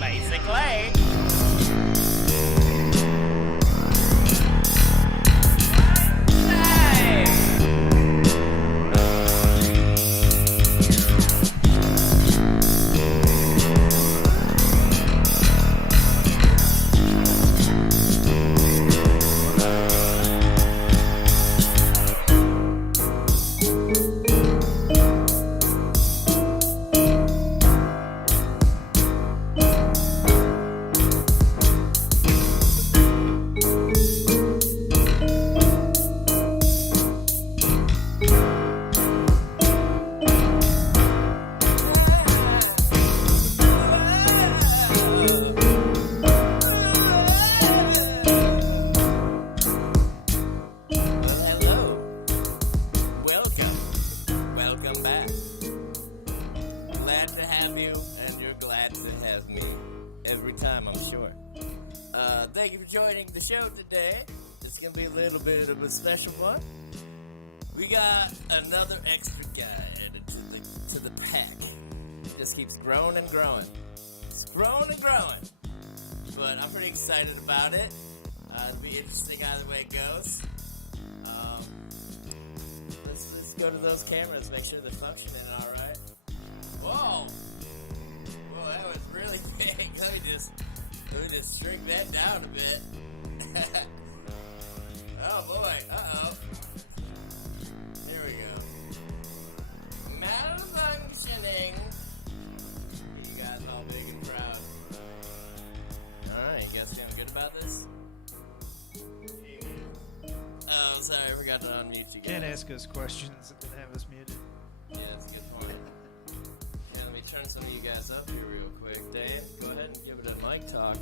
Basically. Thank you for joining the show today. It's going to be a little bit of a special one. We got another extra guy added to the pack. It just keeps growing and growing. It's growing and growing. But I'm pretty excited about it. It'll be interesting either way it goes. Let's go to those cameras, make sure they're functioning all right. Whoa, that was really big. Let me just shrink that down a bit. Oh boy, uh-oh. Here we go. Malfunctioning. You guys all big and proud. Alright, you guys feeling good about this? Oh, sorry, I forgot to unmute you guys. Can't ask us questions and then have us muted. Yeah, that's a good point. Yeah, let me turn some of you guys up here real quick. Daine, go ahead and give it a mic talk.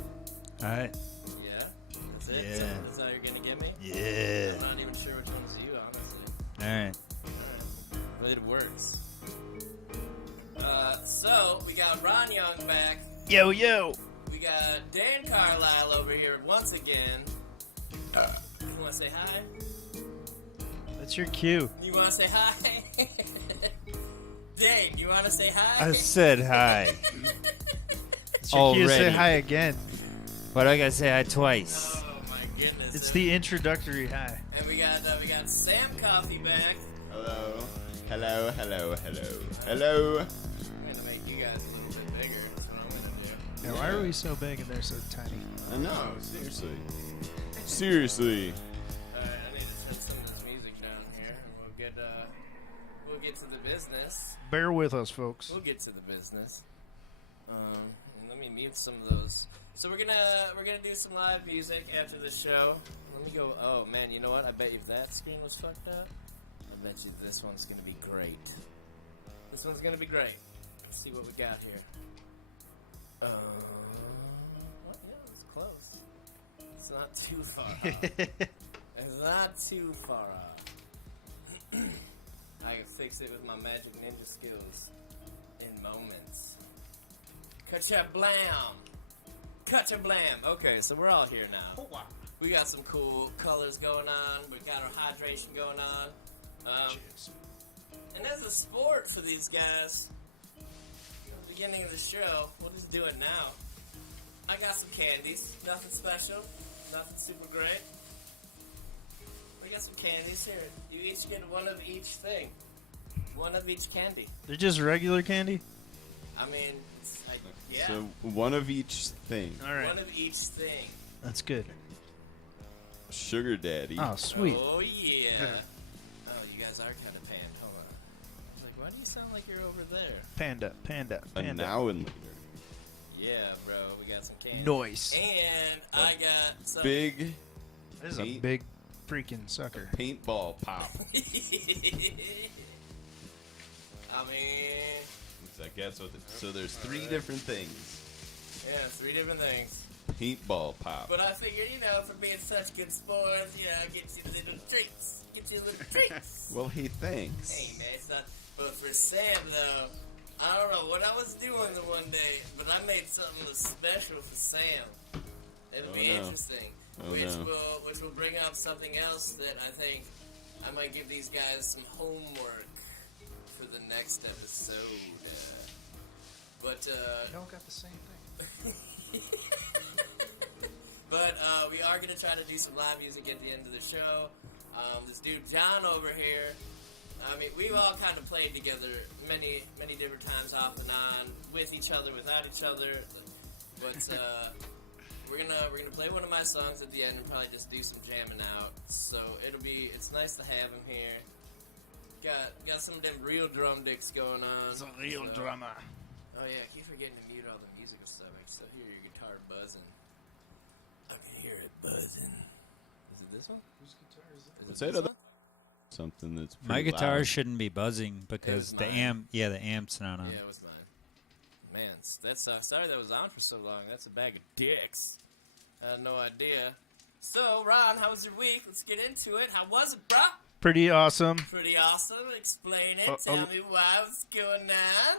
Alright. Yeah? That's it? Yeah. That's how you're gonna get me? Yeah. I'm not even sure which one's you, honestly. Alright. But it works. So, we got Ron Young back. Yo. We got Dan Carlisle over here once again. You wanna say hi? That's your cue. You wanna say hi? Dane, you wanna say hi? I said hi. It's your cue to say Already. hi again. Why do I gotta say hi twice? Oh my goodness. It's the introductory hi. And we got Sam Coffey back. Hello. I'm gonna make you guys a little bit bigger. That's what I'm gonna do. Now, why are we so big and they're so tiny? I know, seriously. Alright, I need to turn some of this music down here, and we'll get to the business. Bear with us, folks. We'll get to the business. And let me mute some of those. So we're gonna do some live music after the show. Let me go. Oh man, you know what? I bet you if that screen was fucked up, I bet you this one's gonna be great. This one's gonna be great. Let's see what we got here. What? Yeah, it's close. It's not too far off. It's not too far off. I can fix it with my magic ninja skills in moments. Ka-cha-blam! Ka-cha-blam! Okay, so we're all here now. We got some cool colors going on. We got our hydration going on. And as a sport for these guys, at the beginning of the show, we'll just do it now. I got some candies. Nothing special. Nothing super great. We got some candies here. You each get one of each thing. One of each candy. They're just regular candy? I mean, it's like, yeah. So one of each thing. Alright. One of each thing. That's good. Sugar daddy. Oh, sweet. Oh, yeah. Oh, you guys are kind of panned. Hold on. I was like, why do you sound like you're over there? Panda. A now and later. Yeah, bro. We got some candy. Noise. And I got some... Big This is a Paint- big freaking sucker. paintball pop. I mean... I guess what so there's three different things. Yeah, 3 different things. Paintball pop. But I figured, for being such good sports, get you little treats. Get you little treats. Well, hey, thanks. Hey, man, it's not... But for Sam, though, I don't know what I was doing the one day, but I made something special for Sam. It'll be interesting. Oh no. Which will bring up something else that I think I might give these guys some homework for the next episode. But We all got the same thing. but we are gonna try to do some live music at the end of the show. This dude John over here. I mean, we've all kind of played together many different times, off and on, with each other, without each other. But we're gonna play one of my songs at the end and probably just do some jamming out. So it's nice to have him here. Got some of them real drum dicks going on. It's a real drummer. Oh yeah, I keep forgetting to mute all the musical stuff. I can still hear your guitar buzzing. I can hear it buzzing. Is it this one? Whose guitar is it? Let's say to something that's My pretty guitar loud. shouldn't be buzzing because the mine. the amp's not on. Yeah, it was mine. Man, that sucks. Sorry that was on for so long. That's a bag of dicks. I had no idea. So, Ron, how was your week? Let's get into it. How was it, bro? Pretty awesome. Pretty awesome. Explain it. Tell me what's going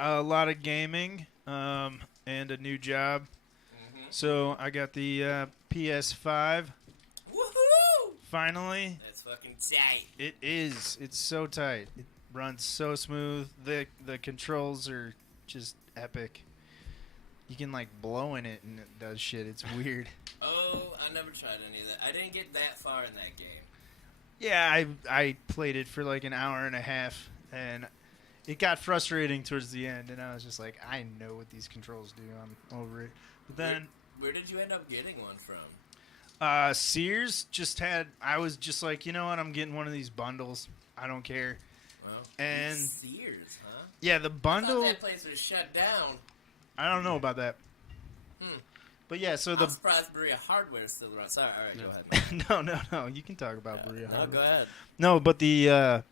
on. A lot of gaming, and a new job. Mm-hmm. So I got the PS5. Woohoo! Finally. That's fucking tight. It is. It's so tight. It runs so smooth. The controls are just epic. You can like blow in it and it does shit. It's weird. Oh, I never tried any of that. I didn't get that far in that game. Yeah, I played it for like an hour and a half, and it got frustrating towards the end, and I was just like, I know what these controls do. I'm over it. But then Where did you end up getting one from? Sears just had. I was just like, you know what? I'm getting one of these bundles. I don't care. Well, And Sears, huh? yeah, the I thought bundle. that place was shut down. I don't know about that. But yeah, so I'm surprised Berea Hardware is still around. Sorry, all right, go ahead. no. You can talk about Berea. No, Hardware. go ahead. No, but the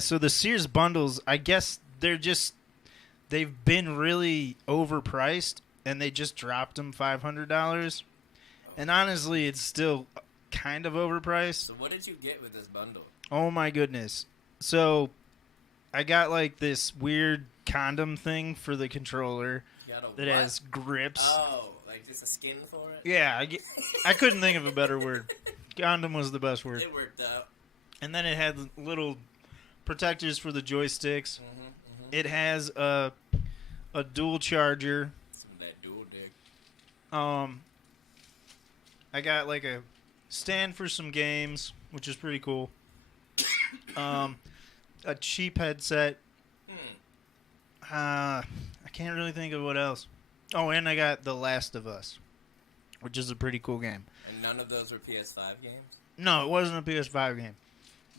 so the Sears bundles, I guess they've been really overpriced, and they just dropped them $500. And honestly, it's still kind of overpriced. So what did you get with this bundle? Oh my goodness. So I got like this weird condom thing for the controller You got a that what? has grips. Oh, like just a skin for it? Yeah, I couldn't think of a better word. Condom was the best word. It worked out. And then it had little protectors for the joysticks. Mm-hmm. It has a dual charger. Some of that dual dick. I got like a stand for some games, which is pretty cool. A cheap headset. I can't really think of what else. Oh, and I got The Last of Us, which is a pretty cool game. And none of those were PS5 games? No, it wasn't a PS5 game.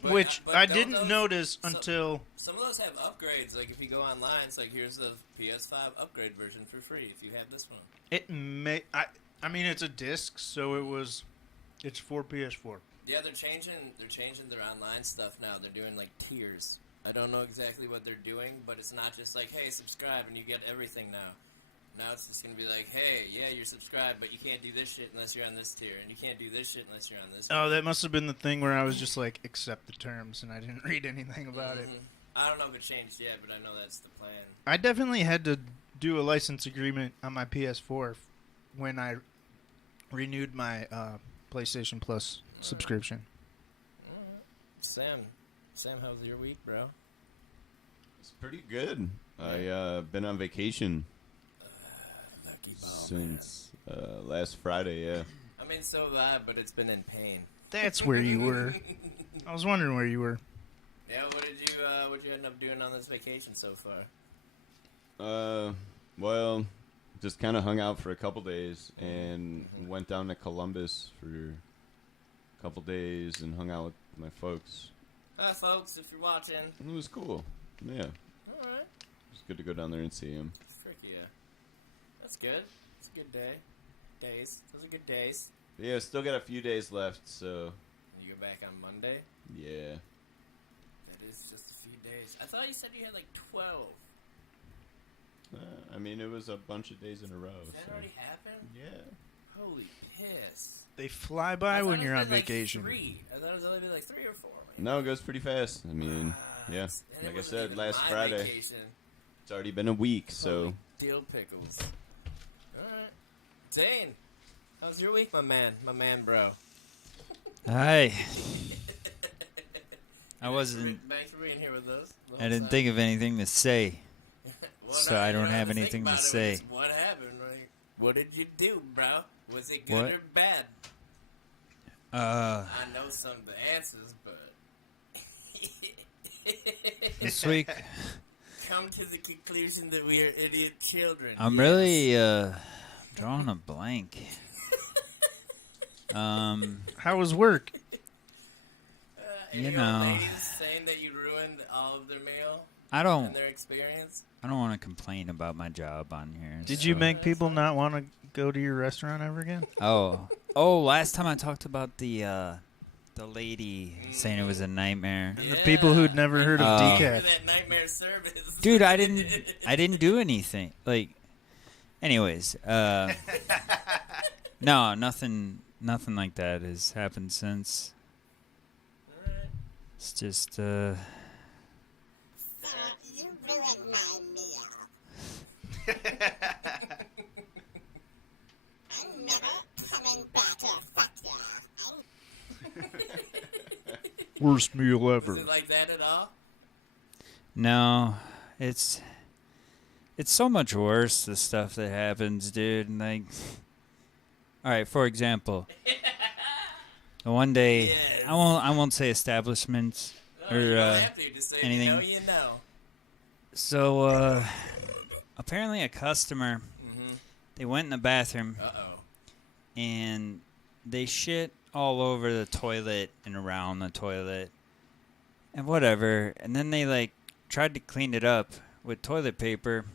But- Which but I don't didn't those- notice so- until... Some of those have upgrades. Like if you go online, it's like here's the PS5 upgrade version for free if you have this one. It may... I mean, it's a disc, so it's for PS4. Yeah, they're changing their online stuff now. They're doing like tiers. I don't know exactly what they're doing, but it's not just like, hey, subscribe and you get everything now. Now it's just going to be like, hey, yeah, you're subscribed, but you can't do this shit unless you're on this tier, and you can't do this shit unless you're on this tier. Oh, that must have been the thing where I was just like, accept the terms, and I didn't read anything about it. I don't know if it changed yet, but I know that's the plan. I definitely had to do a license agreement on my PS4 when I renewed my PlayStation Plus subscription. Sam, how's your week, bro? It's pretty good. I been on vacation Lucky ball, since last Friday. Yeah. I mean, so have I, but it's been in pain. That's where you were. I was wondering where you were. Yeah, what did you end up doing on this vacation so far? Well, just kind of hung out for a couple days and went down to Columbus for a couple days and hung out with my folks. Hi, folks, if you're watching. And it was cool. Yeah. All right. It's good to go down there and see him. Frick yeah. That's good. It's a good day. Days. Those are good days. But yeah, still got a few days left, so You go back on Monday? yeah. That is just a few days. I thought you said you had like 12. I mean, it was a bunch of days in a row. Did that So. already happen? Yeah. Holy piss. They fly by I thought when it you're was on like vacation. 3. I thought it was only like 3 or 4. No, it goes pretty fast. I mean, yeah. And it Like I wasn't said, even last my Friday. Vacation. It's already been a week, so Holy dill pickles. Alright. Daine, how's your week, my man? My man, bro. Hi. I wasn't. Thanks for being here with us. I didn't think of anything to say. Well, So no, I you don't have to think anything to about it, say. it's what happened? Like, what did you do, bro? Was it good What? or bad? Uh, I know some of the answers, but this week come to the conclusion that we are idiot children. I'm Yes. really drawing a blank. How was work? Any you old know. ladies saying that you ruined all of their meal I and don't their experience. want to complain about my job on here. Did you so- make people not want to go to your restaurant ever again? Oh, last time I talked about the lady saying it was a nightmare. And the people who'd never heard of Oh. For decaf. that nightmare service. Dude, I didn't do anything. Like, anyways, no, nothing like that has happened since. Alright. It's just, You ruined my meal. I'm never coming back here. Fuck yeah. Worst meal Is ever. it like that at all? no, it's so much worse, the stuff that happens, dude. And like, all right, for example, the one day, Yes. I won't say establishments. No, Or, you don't uh, have to. Just say anything. you know, you know. So, apparently a customer, Mm-hmm. they went in the bathroom Uh-oh. and they shit all over the toilet and around the toilet and whatever. And then they, like, tried to clean it up with toilet paper.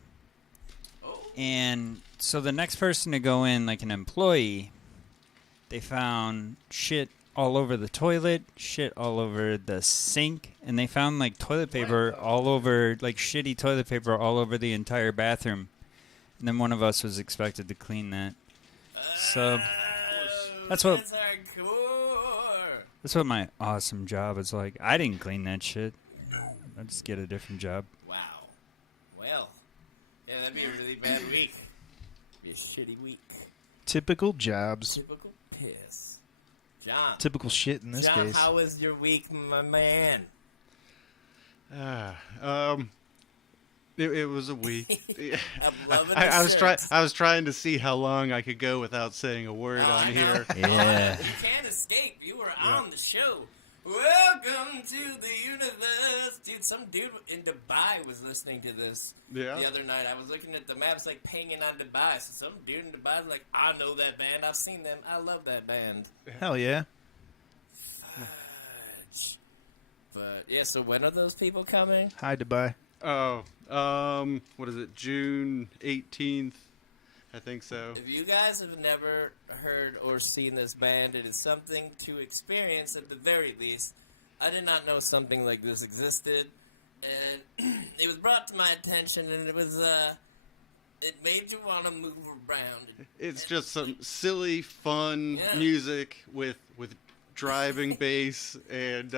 Oh. And so the next person to go in, like an employee, they found shit all over the toilet, shit all over the sink, and they found like toilet paper all over, like shitty toilet paper all over the entire bathroom. And then one of us was expected to clean that. So that's what- That's hardcore. that's what my awesome job is like. I didn't clean that shit. I just get a different job. Wow. Well, yeah, that'd be a really bad week. Be a shitty week. Typical jobs. Typical piss. John. Typical shit in this John, case. how was your week, my man? It was a week. I'm loving the I was shirts. trying to see how long I could go without saying a word Oh, I on know. here. Yeah. You can't escape. You were on the show. Welcome to the universe. Dude, some dude in Dubai was listening to this Yeah. the other night. I was looking at the maps, like, pinging on Dubai. So some dude in Dubai was like, I know that band. I've seen them. I love that band. Hell yeah. Fudge. But, yeah, so when are those people coming? Hi, Dubai. Oh, what is it? June 18th, I think so. If you guys have never heard or seen this band, it is something to experience at the very least. I did not know something like this existed, and it was brought to my attention, and it was, it made you want to move around. It's just some silly, fun Yeah. music with driving bass and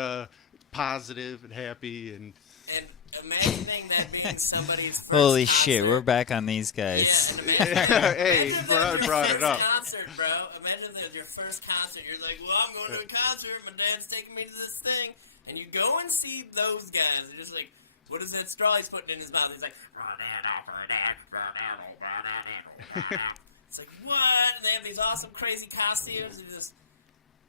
positive and happy and And imagining that being somebody's first Holy concert. shit, we're back on these Yeah, guys. and imagine, Hey, imagine bro, that I your brought it first up. concert, bro. Imagine that your first concert. You're like, well, I'm going to a concert. My dad's taking me to this thing. And you go and see those guys. They're just like, what is that straw he's putting in his mouth? He's like, it's like, what? And they have these awesome, crazy costumes.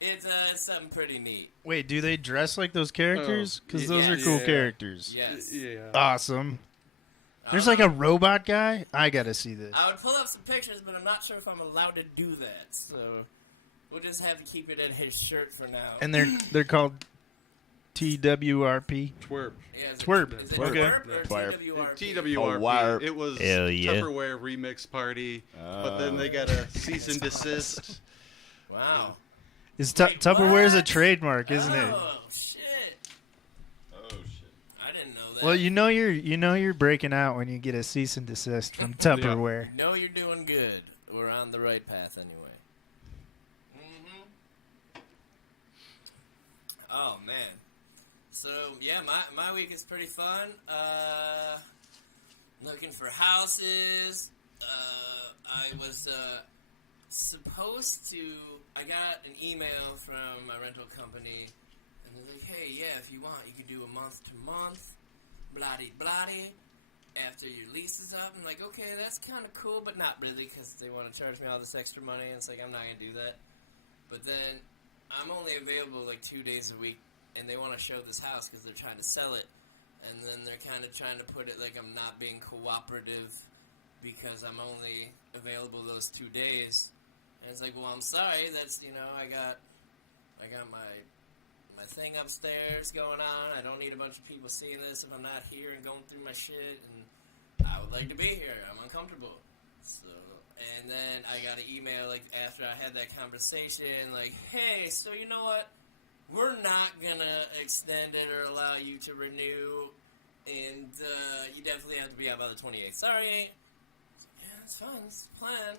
It's something pretty neat. Wait, do they dress like those characters? Because those are yes. cool Yeah. characters. Yes. yeah. Awesome. There's like a robot guy. I gotta see this. I would pull up some pictures, but I'm not sure if I'm allowed to do that. So we'll just have to keep it in his shirt for now. And they're called TWRP. Twerp. Yeah, is it- Twerp. Is it Okay. twerp or Twerp. TWRP? TWRP. warp. It was Hell yeah. Tupperware remix party, but then they got a cease and desist. Wow. Is Wait, Tupperware's a what? trademark, isn't it? Oh shit! Oh shit. I didn't know that. Well, you know you're breaking out when you get a cease and desist from Tupperware. You know you're doing good. We're on the right path anyway. Mm-hmm. Oh man. So yeah, my week is pretty fun. Looking for houses. I was supposed to. I got an email from my rental company, and they're like, hey, yeah, if you want, you can do a month-to-month, blah-de-blah-de, after your lease is up. I'm like, okay, that's kind of cool, but not really, because they want to charge me all this extra money, and it's like, I'm not going to do that. But then I'm only available like 2 days a week, and they want to show this house because they're trying to sell it. And then they're kind of trying to put it like I'm not being cooperative because I'm only available those 2 days. And it's like, well, I'm sorry. That's, I got my thing upstairs going on. I don't need a bunch of people seeing this if I'm not here and going through my shit. And I would like to be here. I'm uncomfortable. So, and then I got an email like after I had that conversation, like, hey, so you know what? We're not gonna extend it or allow you to renew, and you definitely have to be out by the 28th. Sorry. Yeah, it's fine. It's the plan.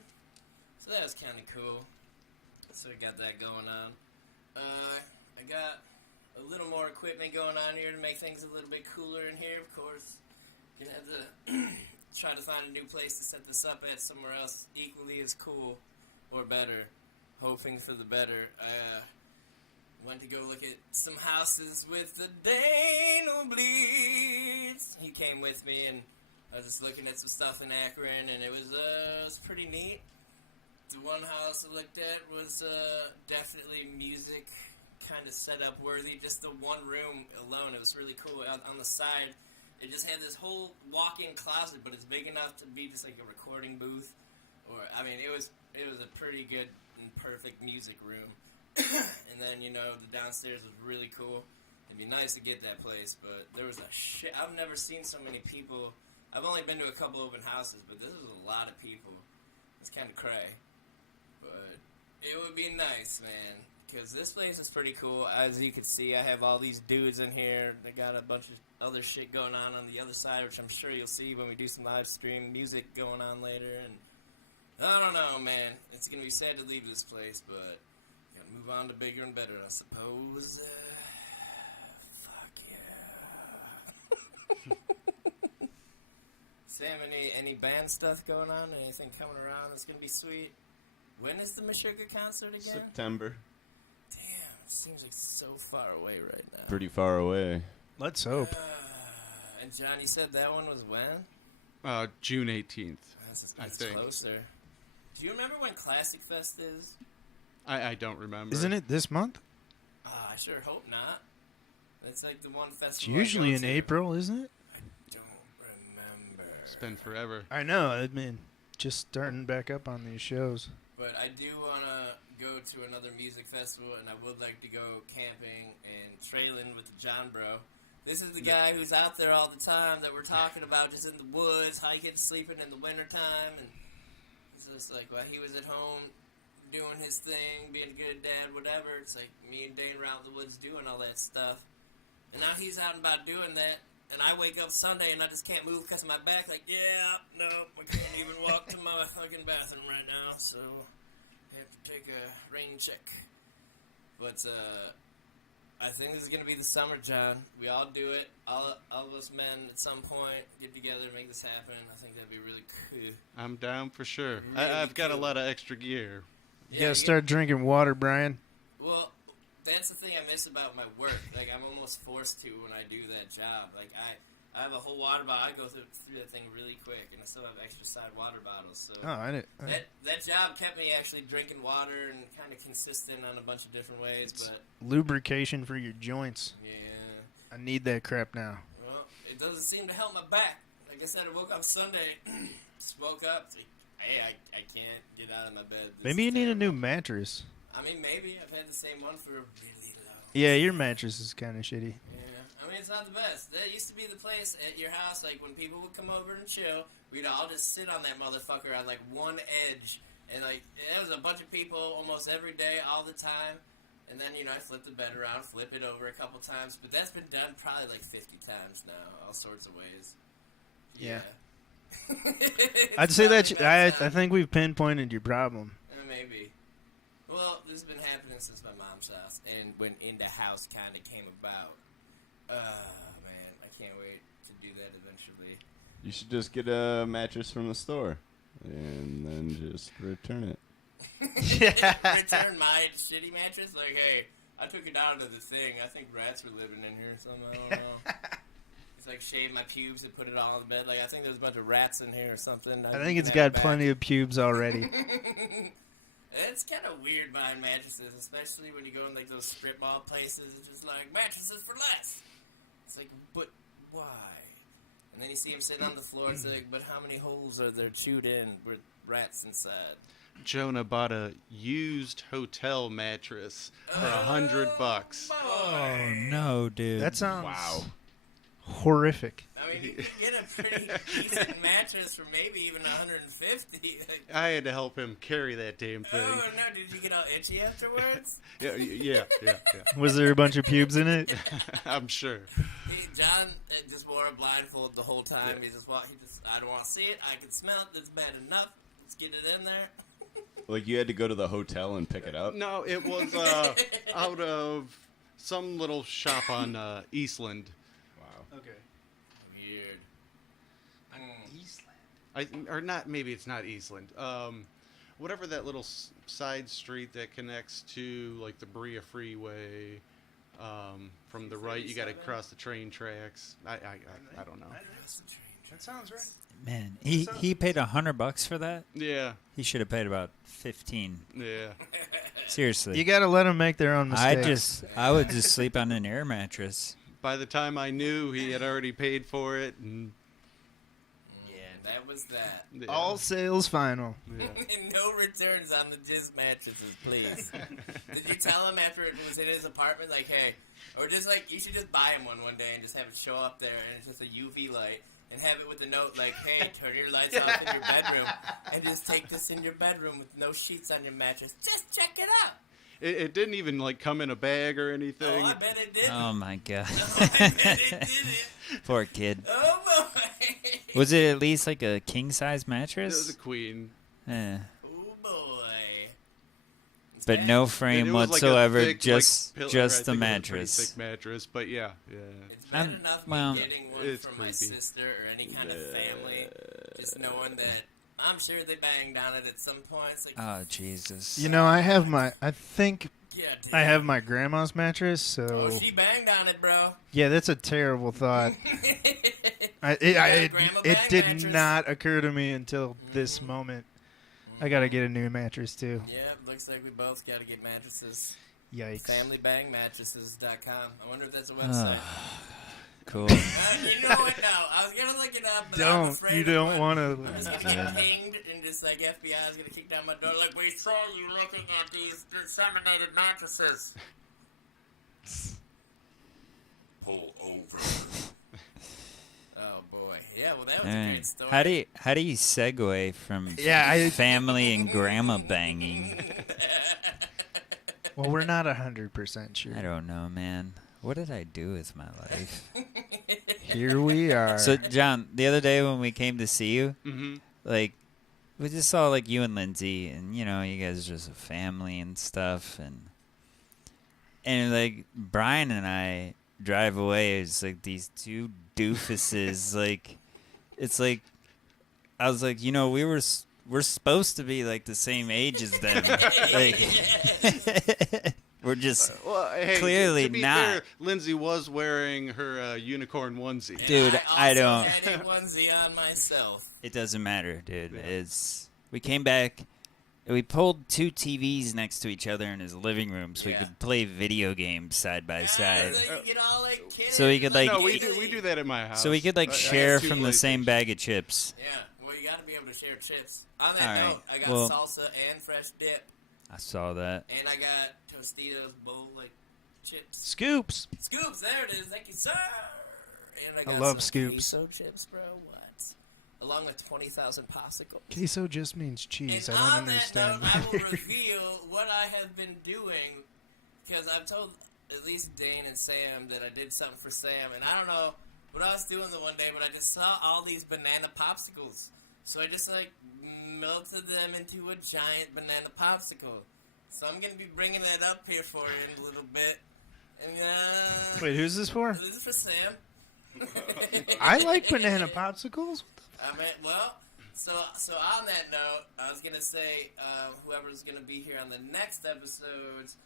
So that was kind of cool. So I got that going on. I got a little more equipment going on here to make things a little bit cooler in here, of course. Gonna have to try to find a new place to set this up at somewhere else equally as cool or better. Hoping for the better. Went to go look at some houses with the Daine who bleeds. He came with me, and I was just looking at some stuff in Akron, and it was pretty neat. The one house I looked at was definitely music kind of setup worthy. Just the one room alone, it was really cool. On the side, it just had this whole walk-in closet, but it's big enough to be just like a recording booth. It was a pretty good and perfect music room. And then, the downstairs was really cool. It'd be nice to get that place, but there was a shit. I've never seen so many people. I've only been to a couple open houses, but this was a lot of people. It's kind of cray. But it would be nice, man, because this place is pretty cool. As you can see, I have all these dudes in here. They got a bunch of other shit going on the other side, which I'm sure you'll see when we do some live stream music going on later. And I don't know, man. It's going to be sad to leave this place, but gotta move on to bigger and better, I suppose. Fuck yeah. Sam, any band stuff going on? Anything coming around that's gonna be sweet? When is the Meshuggah concert again? September. Damn, it seems like so far away right now. Pretty far away. Let's hope. And John, you said that one was when? June 18th. I That's think. closer. Do you remember when Classic Fest is? I don't remember. Isn't it this month? I sure hope not. It's like the one festival. It's usually I go in to. April, isn't it? I don't remember. It's been forever. I know. I mean, just starting back up on these shows. But I do want to go to another music festival, and I would like to go camping and trailing with the John Bro. This is the guy who's out there all the time that we're talking about, just in the woods, hiking, sleeping in the wintertime. And it's just like, while he was at home doing his thing, being a good dad, whatever, it's like me and Daine were out in the woods doing all that stuff. And now he's out and about doing that, and I wake up Sunday and I just can't move because of my back. Like, I can't even walk to my fucking bathroom right now, so I have to take a rain check. But I think this is gonna be the summer, John. We all do it. All of us men at some point get together and make this happen. I think that'd be really cool. I'm down for sure. Really I've got a cool. lot of extra gear. You gotta start drinking water, Brian. Well, that's the thing I miss about my work. Like, I'm almost forced to when I do that job. Like, I have a whole water bottle. I go through that thing really quick, and I still have extra side water bottles. So Oh, I didn't. that job kept me actually drinking water and kind of consistent on a bunch of different ways. But Lubrication for your joints. yeah, I need that crap now. well, it doesn't seem to help my back. Like I said, I woke up Sunday, just woke up. It's like, hey, I can't get out of my bed. This Maybe is you need a terrible. new mattress. I mean, maybe. I've had the same one for a really long. Yeah, your mattress is kind of shitty. Yeah, I mean, it's not the best. That used to be the place at your house, like, when people would come over and chill, we'd all just sit on that motherfucker on, like, one edge. And, like, there was a bunch of people almost every day, all the time. And then, I flip the bed around, flip it over a couple times. But that's been done probably, like, 50 times now, all sorts of ways. Yeah. It's I'd say probably that about I time. think we've pinpointed your problem. Maybe. Well, this has been happening since my mom's house, and when In the House kind of came about. Man, I can't wait to do that eventually. You should just get a mattress from the store and then just return it. Return my shitty mattress. Like, hey, I took it down to the thing. I think rats were living in here or something. I don't know. It's like shave my pubes and put it all in the bed. Like, I think there's a bunch of rats in here or something. I think it's got plenty of pubes already. It's kind of weird buying mattresses, especially when you go in like those strip mall places. It's just like mattresses for less. It's like, but why? And then you see them sitting on the floor. It's like, but how many holes are there chewed in with rats inside? Jonah bought a used hotel mattress for $100. Oh no, dude. That sounds Wow. horrific. I mean, you can get a pretty decent mattress for maybe even $150. Like, I had to help him carry that damn thing. oh no! Did you get all itchy afterwards? Yeah. Was there a bunch of pubes in it? I'm sure. John just wore a blindfold the whole time. He just, I don't want to see it. I can smell it. It's bad enough. Let's get it in there. Like you had to go to the hotel and pick it up? No, it was out of some little shop on Eastland. Wow. Okay. Weird. Or not, maybe it's not Eastland. Whatever that little side street that connects to like the Berea Freeway. From the right, you got to cross the train tracks. I don't know. That sounds right. Man, he paid $100 for that. Yeah, He should have paid about 15. yeah. Seriously. You got to let them make their own mistakes. I would just sleep on an air mattress. By the time I knew, he had already paid for it, and Yeah, that was that. yeah. All sales final. Yeah. And no returns on the jizz mattresses, please. Did you tell him after it was in his apartment, like, hey, or just like, you should just buy him one day and just have it show up there and it's just a UV light and have it with a note like, hey, turn your lights off in your bedroom and just take this in your bedroom with no sheets on your mattress. Just check it out. It didn't even like come in a bag or anything. Oh, I bet it did. Oh my god. I bet it did. Poor kid. Oh, boy. Was it at least like a king size It was mattress? a queen. Eh. Oh, boy. It's But bad. no And frame it was like a whatsoever, thick, just pillow, just I the think it was a pretty mattress. thick mattress, but yeah. It's bad I'm- enough well, me getting one it's from my creepy. sister or any kind of family, just knowing that I'm sure they banged on it at some point. It's like, Oh Jesus. You know, I think yeah, dude. I have my grandma's mattress, so Oh, she banged on it, bro. yeah, that's a terrible thought. It did mattress. not occur to me until this moment. I gotta get a new mattress too. Yeah, looks like we both got to get mattresses. Yikes. FamilyBangMattresses.com. I wonder if that's a website. Cool. You know what? No, I was gonna look it up, but I'm Don't afraid you of don't what- want I'm to? just gonna get pinged and just like FBI is gonna kick down my door like, we saw you looking at these disseminated mattresses. Pull over. Oh boy, yeah. Well, that was a Alright. great story. How do you segue from Yeah, family and grandma banging? Well, we're not 100% sure. I don't know, man. What did I do with my life? Here we are. So, John, the other day when we came to see you, Mm-hmm. like, we just saw, like, you and Lindsay, and, you know, you guys are just a family and stuff, and like, Brian and I drive away as, like, these two doofuses, like, it's like, I was like, you know, we're supposed to be, like, the same age as them. Like, we're just... Well, hey, Clearly to be not. Fair, Lindsay was wearing her unicorn onesie. And Dude, I also don't- had a onesie on myself. It doesn't matter, dude. Yeah. We came back, and we pulled two TVs next to each other in his living room so we Yeah. could play video games side by side. So you get all like kids. So we could, like- No, we do that at my house. So we could, like, I got share two from the same PlayStations. bag of chips. Yeah, well, you got to be able to share chips. On that All right, note, I got well- salsa and fresh dip, I saw that. and I got Tostitos bowl like chips. Scoops. Scoops, there it is. Thank you, sir. And I I got love some Scoops. queso chips, bro. What? Along with 20,000 popsicles. Queso just means cheese. And I don't on understand. that note, I will reveal what I have been doing, because I've told at least Daine and Sam that I did something for Sam, and I don't know what I was doing the one day, but I just saw all these banana popsicles. So I just, like, melted them into a giant banana popsicle. So I'm going to be bringing that up here for you in a little bit. And, Wait, who's this for? this is for Sam. I like banana popsicles. I mean, well, So on that note, I was gonna say, whoever's gonna be here on the next episodes,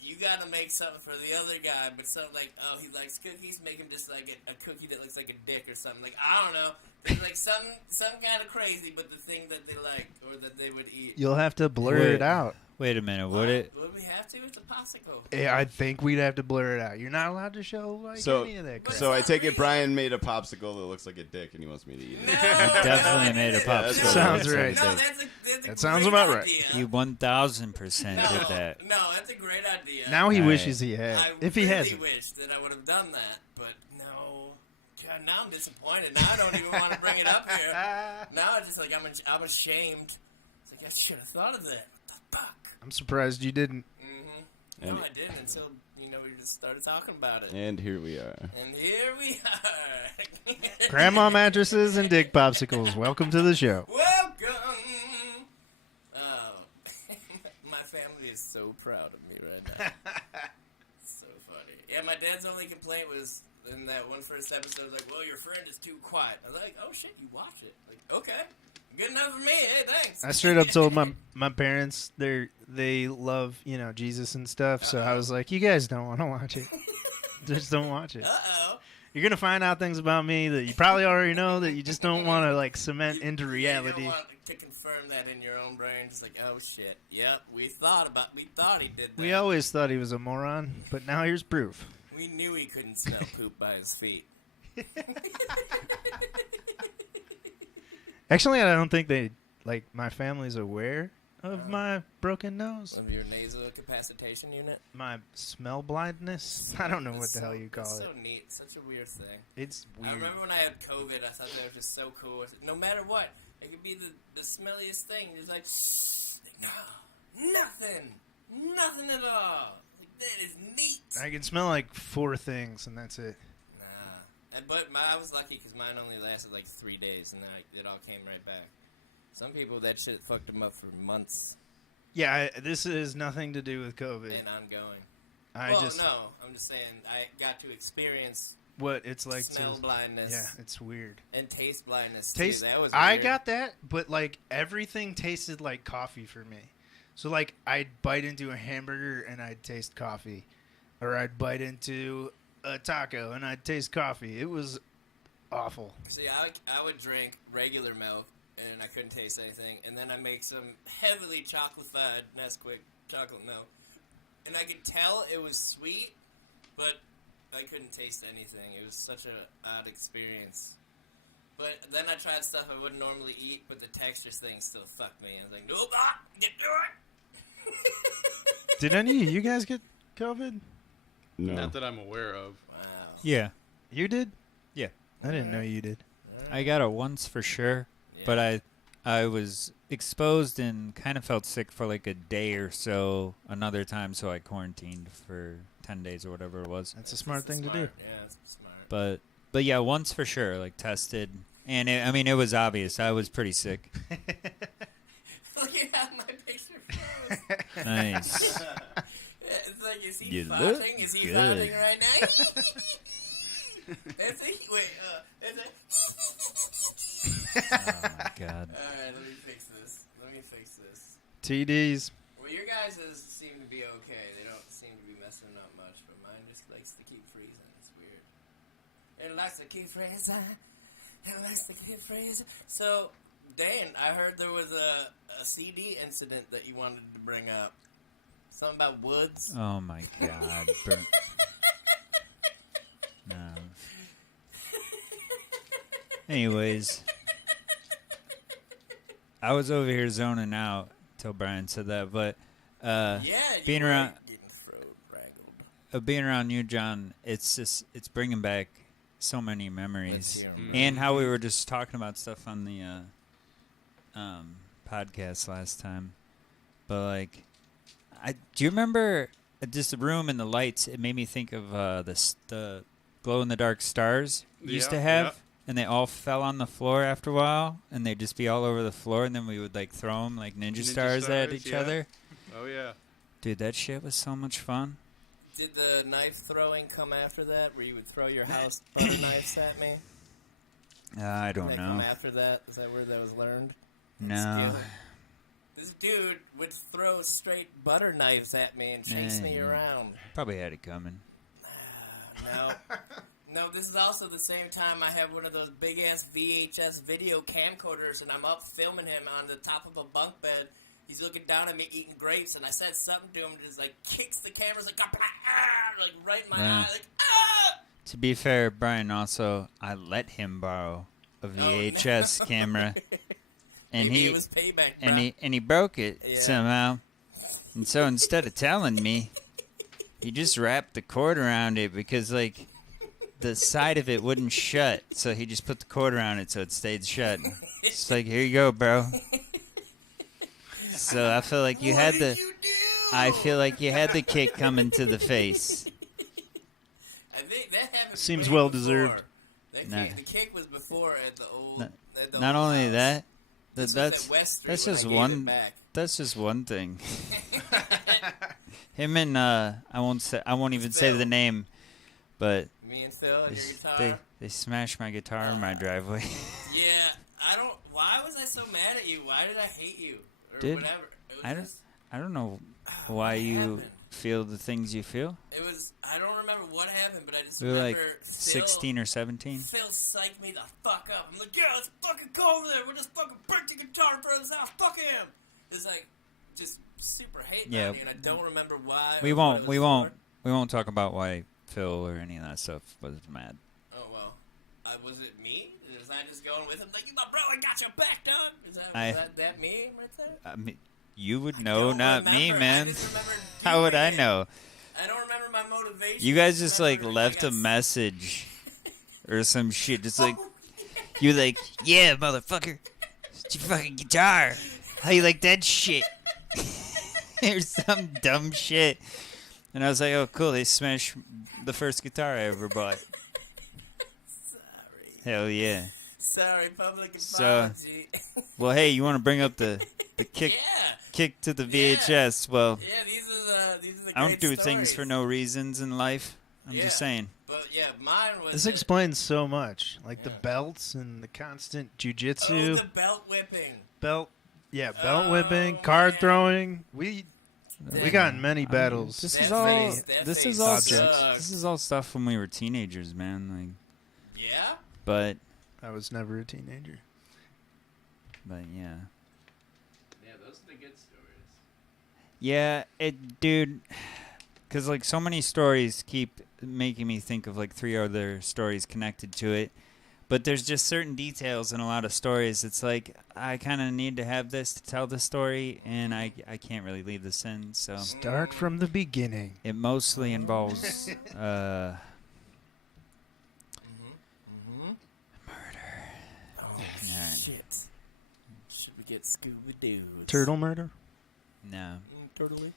you gotta make something for the other guy, but something like, oh, he likes cookies, make him just like a cookie that looks like a dick or something. Like, I don't know, there's like some kind of crazy, but the thing that they like or that they would eat. You'll have to blur Wait. it out. Wait a minute. Would it? Would we have to? It's a popsicle. I think we'd have to blur it out. You're not allowed to show like So- any of that crap. So I take it Brian made a popsicle that looks like a dick, and he wants me to eat No, it. Definitely made a Yeah, popsicle. that's Sounds That's right. what No, it that's a That sounds great about right. idea. did. You 1,000% did that. No, that's a great idea. Now he All wishes he had. I If he really hasn't. wish that I would have done that, but no. God, now I'm disappointed. Now I don't even want to bring it up here. Now it's just like I'm ashamed. It's like I should have thought of that. What the fuck? I'm surprised you didn't. No, And- I didn't until we just started talking about it. And here we are. And here we are. Grandma mattresses and dick popsicles. Welcome to the show. Welcome. Oh, my family is so proud of me right now. So funny. Yeah, my dad's only complaint was in that one first episode, like, well, your friend is too quiet. I was like, oh shit, you watch it. Like, okay. Good enough for me. Hey, thanks. I straight up told my parents they love Jesus and stuff. So I was like, you guys don't want to watch it. Just don't watch it. Uh-oh. You're gonna find out things about me that you probably already know that you just don't want to like cement into You reality. don't want to confirm that in your own brain. Just like, oh shit. Yep, we thought he did that. We always thought he was a moron, but now here's proof. We knew he couldn't smell poop by his feet. Actually, I don't think my family's aware of my broken nose, Of your nasal capacitation unit. my smell blindness. I don't know what the hell you call It's it. so neat. Such a weird thing. It's I weird. remember when I had COVID, I thought that was just so cool. No matter what, it could be the smelliest thing. You're just like, no, nothing at all. Like, that is neat. I can smell like 4 things, and that's it. Nah. But I was lucky because mine only lasted like 3 days, and then it all came right back. Some people, that shit fucked them up for months Yeah, this has nothing to do with COVID. and ongoing. No, I'm just saying I got to experience what it's like smell to. blindness. Yeah, it's weird. And taste blindness. Taste. Too. That was I weird. got that, but like everything tasted like coffee for me. So like I'd bite into a hamburger and I'd taste coffee, or I'd bite into a taco and I'd taste coffee. It was awful. See, I would drink regular milk, and I couldn't taste anything. And then I make some heavily chocolatified Nesquik chocolate milk, and I could tell it was sweet, but I couldn't taste anything. It was such an odd experience. But then I tried stuff I wouldn't normally eat, but the textures thing still fucked me. I was like, nope, get to it. Did any of you guys get COVID? No. Not that I'm aware of. Wow. Yeah. You did? Yeah. I didn't know you did. I got it once for sure, but I was exposed and kind of felt sick for like a day or so another time, so I quarantined for 10 days or whatever it was. That's a smart thing to do. Yeah, that's smart. But yeah, once for sure, like tested, and it was obvious. I was pretty sick. Look at my picture froze. Nice. It's like, is he You farting? look Is he good. farting right now? That's a wait. That's a. Oh my god. All right, let me fix this. TDs. Well, your guys' seem to be okay. They don't seem to be messing up much, but mine just likes to keep freezing. It's weird. It likes to keep freezing. So, Dan, I heard there was a CD incident that you wanted to bring up. Something about woods. Oh my god. No. Anyways, I was over here zoning out till Brian said that, but Yeah, being you were around- getting throat wrangled. being around you, John, it's bringing back so many memories, Let's hear 'em. and how we were just talking about stuff on the podcast last time. But like, do you remember just the room and the lights? It made me think of the glow in the dark stars we used to Yeah, have. yeah. And they all fell on the floor after a while, and they'd just be all over the floor, and then we would like throw them like ninja stars at stars, each yeah. other. Oh yeah. Dude, that shit was so much fun. Did the knife throwing come after that, where you would throw your house butter knives at me? I Did don't that know. come after that? Is that where that was learned? No. Skill? This dude would throw straight butter knives at me and chase me Yeah. around. Probably had it coming. No. No, this is also the same time I have one of those big-ass VHS video camcorders, and I'm up filming him on the top of a bunk bed. He's looking down at me eating grapes, and I said something to him, just, like, kicks the cameras, like, like right in my Yeah. eye, like, ah! To be fair, Brian also, I let him borrow a VHS camera, and Maybe he it was payback, bro. and he broke it Yeah. somehow. And so instead of telling me, he just wrapped the cord around it because like the side of it wouldn't shut, so he just put the cord around it so it stayed shut. It's like, here you go, bro. So I feel like you What had did the you do? I feel like you had the kick coming to the face. I think that happened Seems way well before. deserved. That Nah. kick, the kick was before at the old. Not- at the Not old only house. that, This was that's at West Street that's when I just gave it one back. that's just one thing. Him and I won't even say Phil. the name, but Me and Phil and they, your guitar. they smashed my guitar in my driveway. Yeah, I don't. Why was I so mad at you? Why did I hate you? Or Dude, whatever. It was I don't just, I don't know why what you happened? feel the things you feel. It was. I don't remember what happened, but I just We were like remember 16 or 17. Phil psyched me the fuck up. I'm like, yeah, let's fucking go over there. We'll just fucking break the guitar in front of his house. Fuck him. It's like just super hate Yeah. on me, and I don't remember why. We or what won't it we was won't for. we won't talk about why Phil or any of that stuff was mad. Oh well. Was it me? Was I just going with him like, you my bro, I got your back, dog? Is that, I- was that me right there? I mean, you would know, don't not me, remember. I man. just remember How would doing I it. know? I don't remember my motivation. You guys I just remember like I left got a message or some shit. Just like you like, yeah, motherfucker, it's your fucking guitar. How you like that shit? Or some dumb shit. And I was like, oh, cool. They smashed the first guitar I ever bought. Hell yeah. Sorry, public So- apology. Well, hey, you want to bring up the kick yeah, kick to the VHS? Well, yeah. These are the I don't great do things for stories. no reasons in life. I'm Yeah. just saying. But yeah, mine was. This that- explains so much, like the Yeah. belts and the constant Oh, jujitsu, the belt whipping. belt Oh, whipping, card man. throwing. We got in many I mean, battles. this That is all. face- that This face is all. Objects. sucked. This is all stuff when we were teenagers, man. Like, Yeah. but I was never a teenager. yeah. Yeah, those are the good stories. Yeah, dude. Because like so many stories keep making me think of like 3 other stories connected to it. But there's just certain details in a lot of stories. It's like I kind of need to have this to tell the story, and I can't really leave this in. So Start from the beginning. it mostly involves Mm-hmm. murder. Oh Alright. shit! Should we get Scooby Doo? Turtle murder. No. Turtley.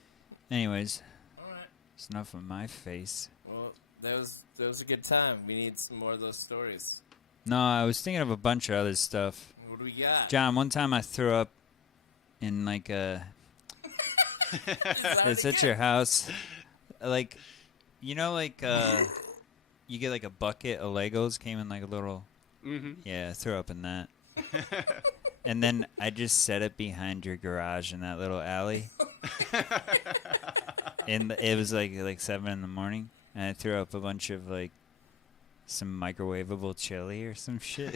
Anyways, All right. it's enough of my face. Well, that was a good time. We need some more of those stories. No, I was thinking of a bunch of other stuff. What do we got? John, one time I threw up in like a. that It's what at he your house. Like, you know, like, you get like a bucket of Legos, came in like a little. Mm-hmm. Yeah, I threw up in that. And then I just set it behind your garage in that little alley. And it was like 7 in the morning. And I threw up a bunch of like some microwavable chili or some shit.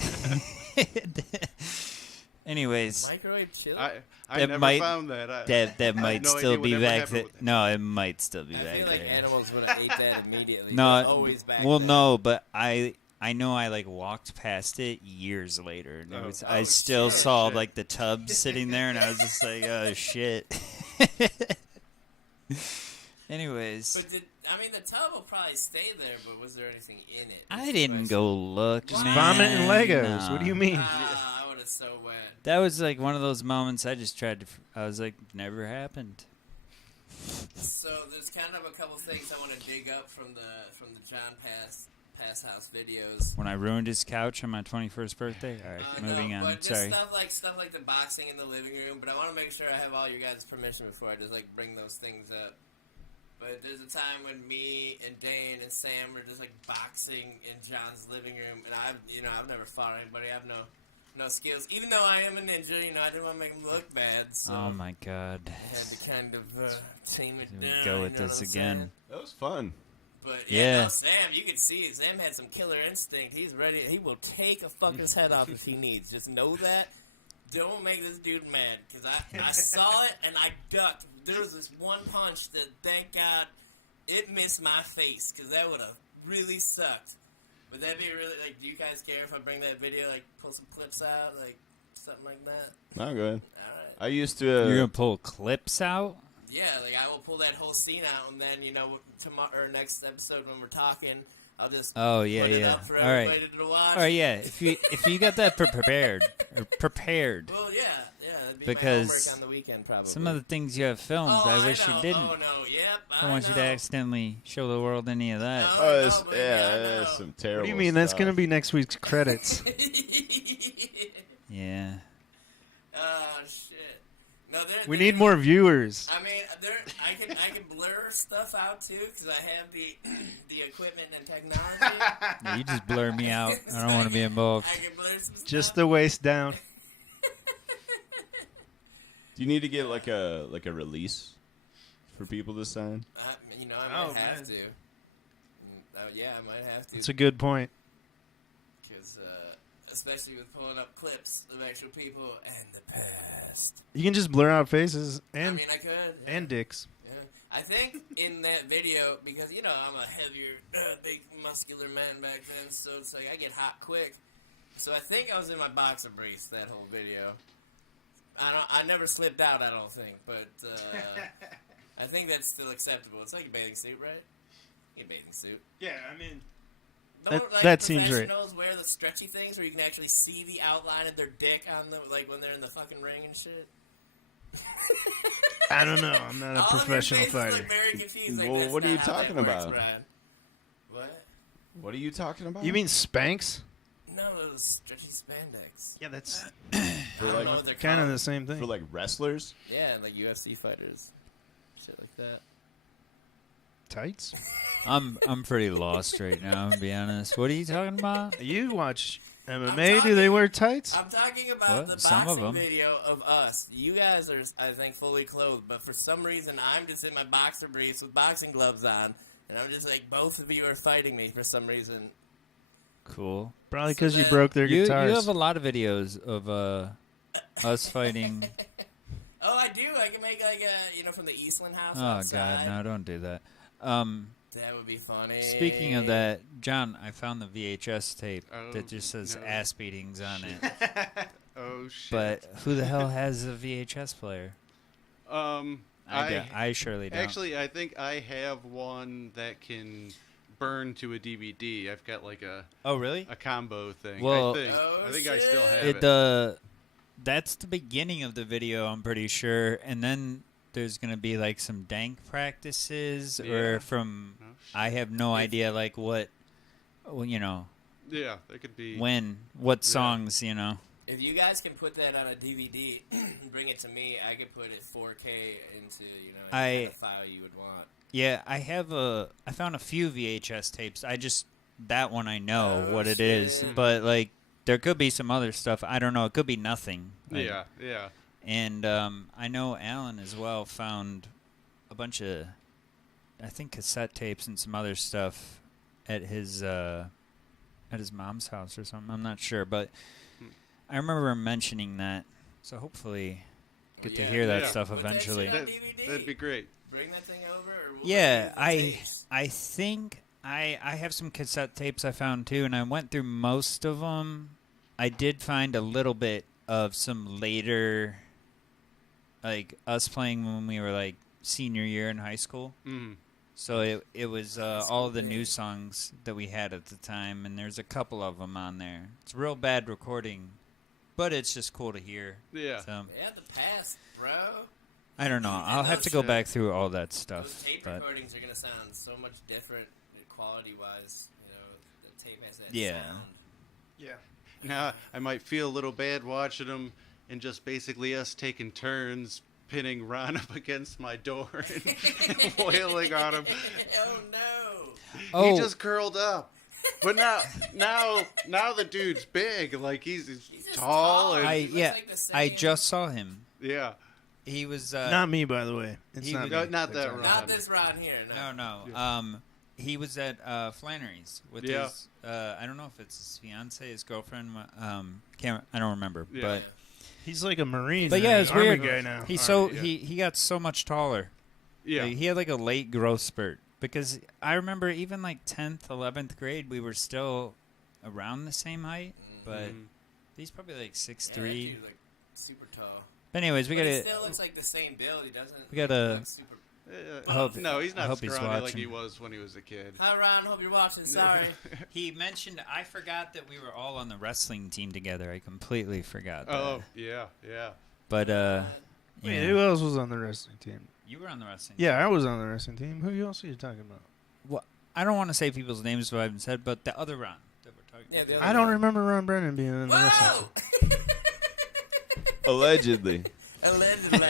Anyways, Microwave chili. I That never might- found that. that have might no still idea be whatever back happened there. with that. No, it might still be I back feel like there. animals would have ate that immediately. No, They're always back well, then. no, but I know I like walked past it years later, and Oh. I Oh, still shit. saw Shit. like the tub sitting there, and I was just like, oh shit. Anyways, But the tub will probably stay there. But was there anything in it? I didn't go look, Just man. Vomiting Legos. What do you mean? I would have so went. That was like one of those moments I just tried to. I was like, never happened. So there's kind of a couple things I want to dig up from the John Pass House videos. When I ruined his couch on my 21st birthday. All right, moving no, on. But just Sorry. stuff like the boxing in the living room. But I want to make sure I have all your guys' permission before I just like bring those things up. But there's a time when me and Daine and Sam were just like boxing in John's living room, and I've never fought anybody. I have no skills, even though I am a ninja. I didn't want to make him look bad. So Oh my god. I had to kind of tame it Here we down. go with you know this what I'm again. saying? That was fun. But Yeah. no, Sam, you can see Sam had some killer instinct. He's ready. He will take a fucker's head off if he needs. Just know that. Don't make this dude mad, because I saw it and I ducked. There was this one punch that, thank God, it missed my face, because that would have really sucked. Would that be really, like, do you guys care if I bring that video, like, pull some clips out, like, something like that? Not good. Alright. I used to. You're gonna pull clips out? Yeah, like, I will pull that whole scene out, and then, tomorrow, or next episode when we're talking, I'll just Oh put yeah, it yeah. up for All right. everybody to watch. All right, yeah. If you got that prepared, Well, yeah, that'd be Because my homework on the weekend, probably. some of the things you have filmed, Oh, I wish know. you didn't. Oh, no, yep, I don't want you to know. accidentally show the world any of that. No. Oh, it's, but yeah, I that's know. some terrible. What do you mean? That's stuff. going to be next week's credits. Yeah. Oh, shit. No, We need more viewers. I mean, I can blur stuff out too, because I have the equipment and technology. Yeah, you just blur me out. I don't want to be involved. I can blur some stuff. Just the waist down. Do you need to get like a release for people to sign? I might have man. to. Yeah, I might have to. That's a good point. Because, especially with pulling up clips of actual people and the past. You can just blur out faces and I mean, I could. Yeah. and dicks. Yeah. I think in that video, because, I'm a heavier, big, muscular man back then, so it's like I get hot quick. So I think I was in my boxer briefs that whole video. I never slipped out, I don't think, but I think that's still acceptable. It's like a bathing suit, right? You get a bathing suit. Yeah, I mean, Don't, that seems right. professionals wear the stretchy things where you can actually see the outline of their dick on them, like when they're in the fucking ring and shit. I don't know. I'm not a All of your professional faces fighter. look very confused, like, Well, that's what are you not how that talking works, about? Brian. What? What are you talking about? You mean Spanx? No, it was stretchy spandex. Yeah, that's for I don't like know what they're kind of called. the same thing. for like wrestlers? Yeah, like UFC fighters, shit like that. Tights? I'm pretty lost right now, to be honest. What are you talking about? You watch MMA? talking- Do they wear tights? I'm talking about What? the Some of boxing 'em. video of us. You guys are, I think, fully clothed, but for some reason, I'm just in my boxer briefs with boxing gloves on, and I'm just like, both of you are fighting me for some reason. Cool. Probably because you then- broke their You guitars. have a lot of videos of us fighting. Oh, I do. I can make like a, from the Eastland house. Oh outside. God, no! Don't do that. That would be funny. Speaking of that, John, I found the VHS tape Oh, that just says no. ass beatings on it. Oh shit. But who the hell has a VHS player? I surely don't. Actually, I think I have one that can burn to a DVD. I've got like Oh really? a combo thing. Well- I think I still have It it. that's the beginning of the video, I'm pretty sure, and then there's gonna be like some dank practices Yeah. or from Oh, shit. I have no idea like what Yeah, that could be. what songs If you guys can put that on a DVD and bring it to me, I could put it 4K into, any kind of file you would want. Yeah, I found a few VHS tapes. That one I know Oh, what it is, shit. but like there could be some other stuff. I don't know. It could be nothing. Like, Yeah. And I know Alan as well found a bunch of, I think, cassette tapes and some other stuff at his mom's house or something. I'm not sure, but I remember him mentioning that. So hopefully get to Yeah. hear that Yeah. stuff Put that shit eventually. on That, DVD. that'd be great. Bring that thing over. Or we'll Yeah, use the I tapes. think I have some cassette tapes I found too, and I went through most of them. I did find a little bit of some later, like us playing when we were like senior year in high school. Mm. So it was all of the new days. songs that we had at the time, and there's a couple of them on there. It's real bad recording, but it's just cool to hear. Yeah. So Yeah, the past, bro. I don't know. I'll have to go back through all that Those stuff. tape But recordings are gonna sound so much different, quality-wise. The tape has that Yeah. sound. Yeah. Now I might feel a little bad watching them and just basically us taking turns pinning Ron up against my door and wailing on him. Oh no! Oh, He just curled up. But now the dude's big. Like he's just tall tall. and I He looks yeah, like the I same- just saw him. yeah. He was Not me, by the way. It's he not was- me. Not that It's Ron. Not this Ron here. No. no. He was at Flannery's with Yeah. his. I don't know if it's his fiance, his girlfriend. I don't remember. Yeah. But He's like a Marine. But or yeah, an it's Army weird. guy now. He's Army, so yeah. he got so much taller. Yeah. Like, he had like a late growth spurt because I remember even like 10th, 11th grade, we were still around the same height, but Mhm. he's probably like 6'3". Yeah, that dude, like, super tall. But anyways, we But he gotta. still looks like the same build. He doesn't. We gotta- look super. No, he's I not hope he's scrawny like watching. he was when he was a kid. Hi Ron, hope you're watching. Sorry. He mentioned I forgot that we were all on the wrestling team together. I completely forgot. That. Oh, yeah. But Wait, yeah. who else was on the wrestling team? You were on the wrestling. Yeah, I was on the wrestling team. Who else are you talking about? Well, I don't want to say people's names, so I haven't said, but the other Ron that we're talking. Yeah, the about. other I don't remember Ron Brennan being on the wrestling Whoa! team. Allegedly. Allegedly.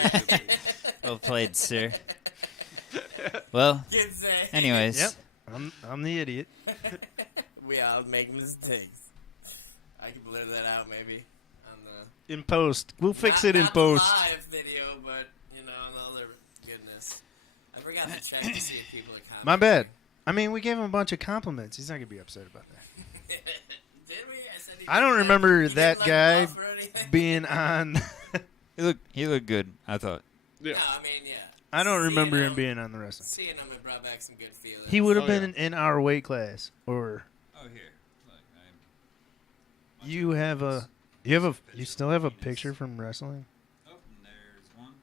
Well played, sir. Well, Good say. anyways. Yep. I'm the idiot. We all make mistakes. I can blur that out maybe on the. In post. We'll fix it in not post. The live video, but you know, on the other goodness. I forgot to check to see if people are commenting. My bad. I mean, we gave him a bunch of compliments. He's not going to be upset about that. Did we? I said he I don't didn't remember he didn't that like guy golf or anything? being on. He looked good, I thought. Yeah. No, I mean, yeah. I don't remember Seeing him being on the wrestling team. Seeing him, it brought back some good feelings. He would have Oh, been in our weight class. Or Oh, here. Look, you still have a picture from wrestling? Oh, there's one.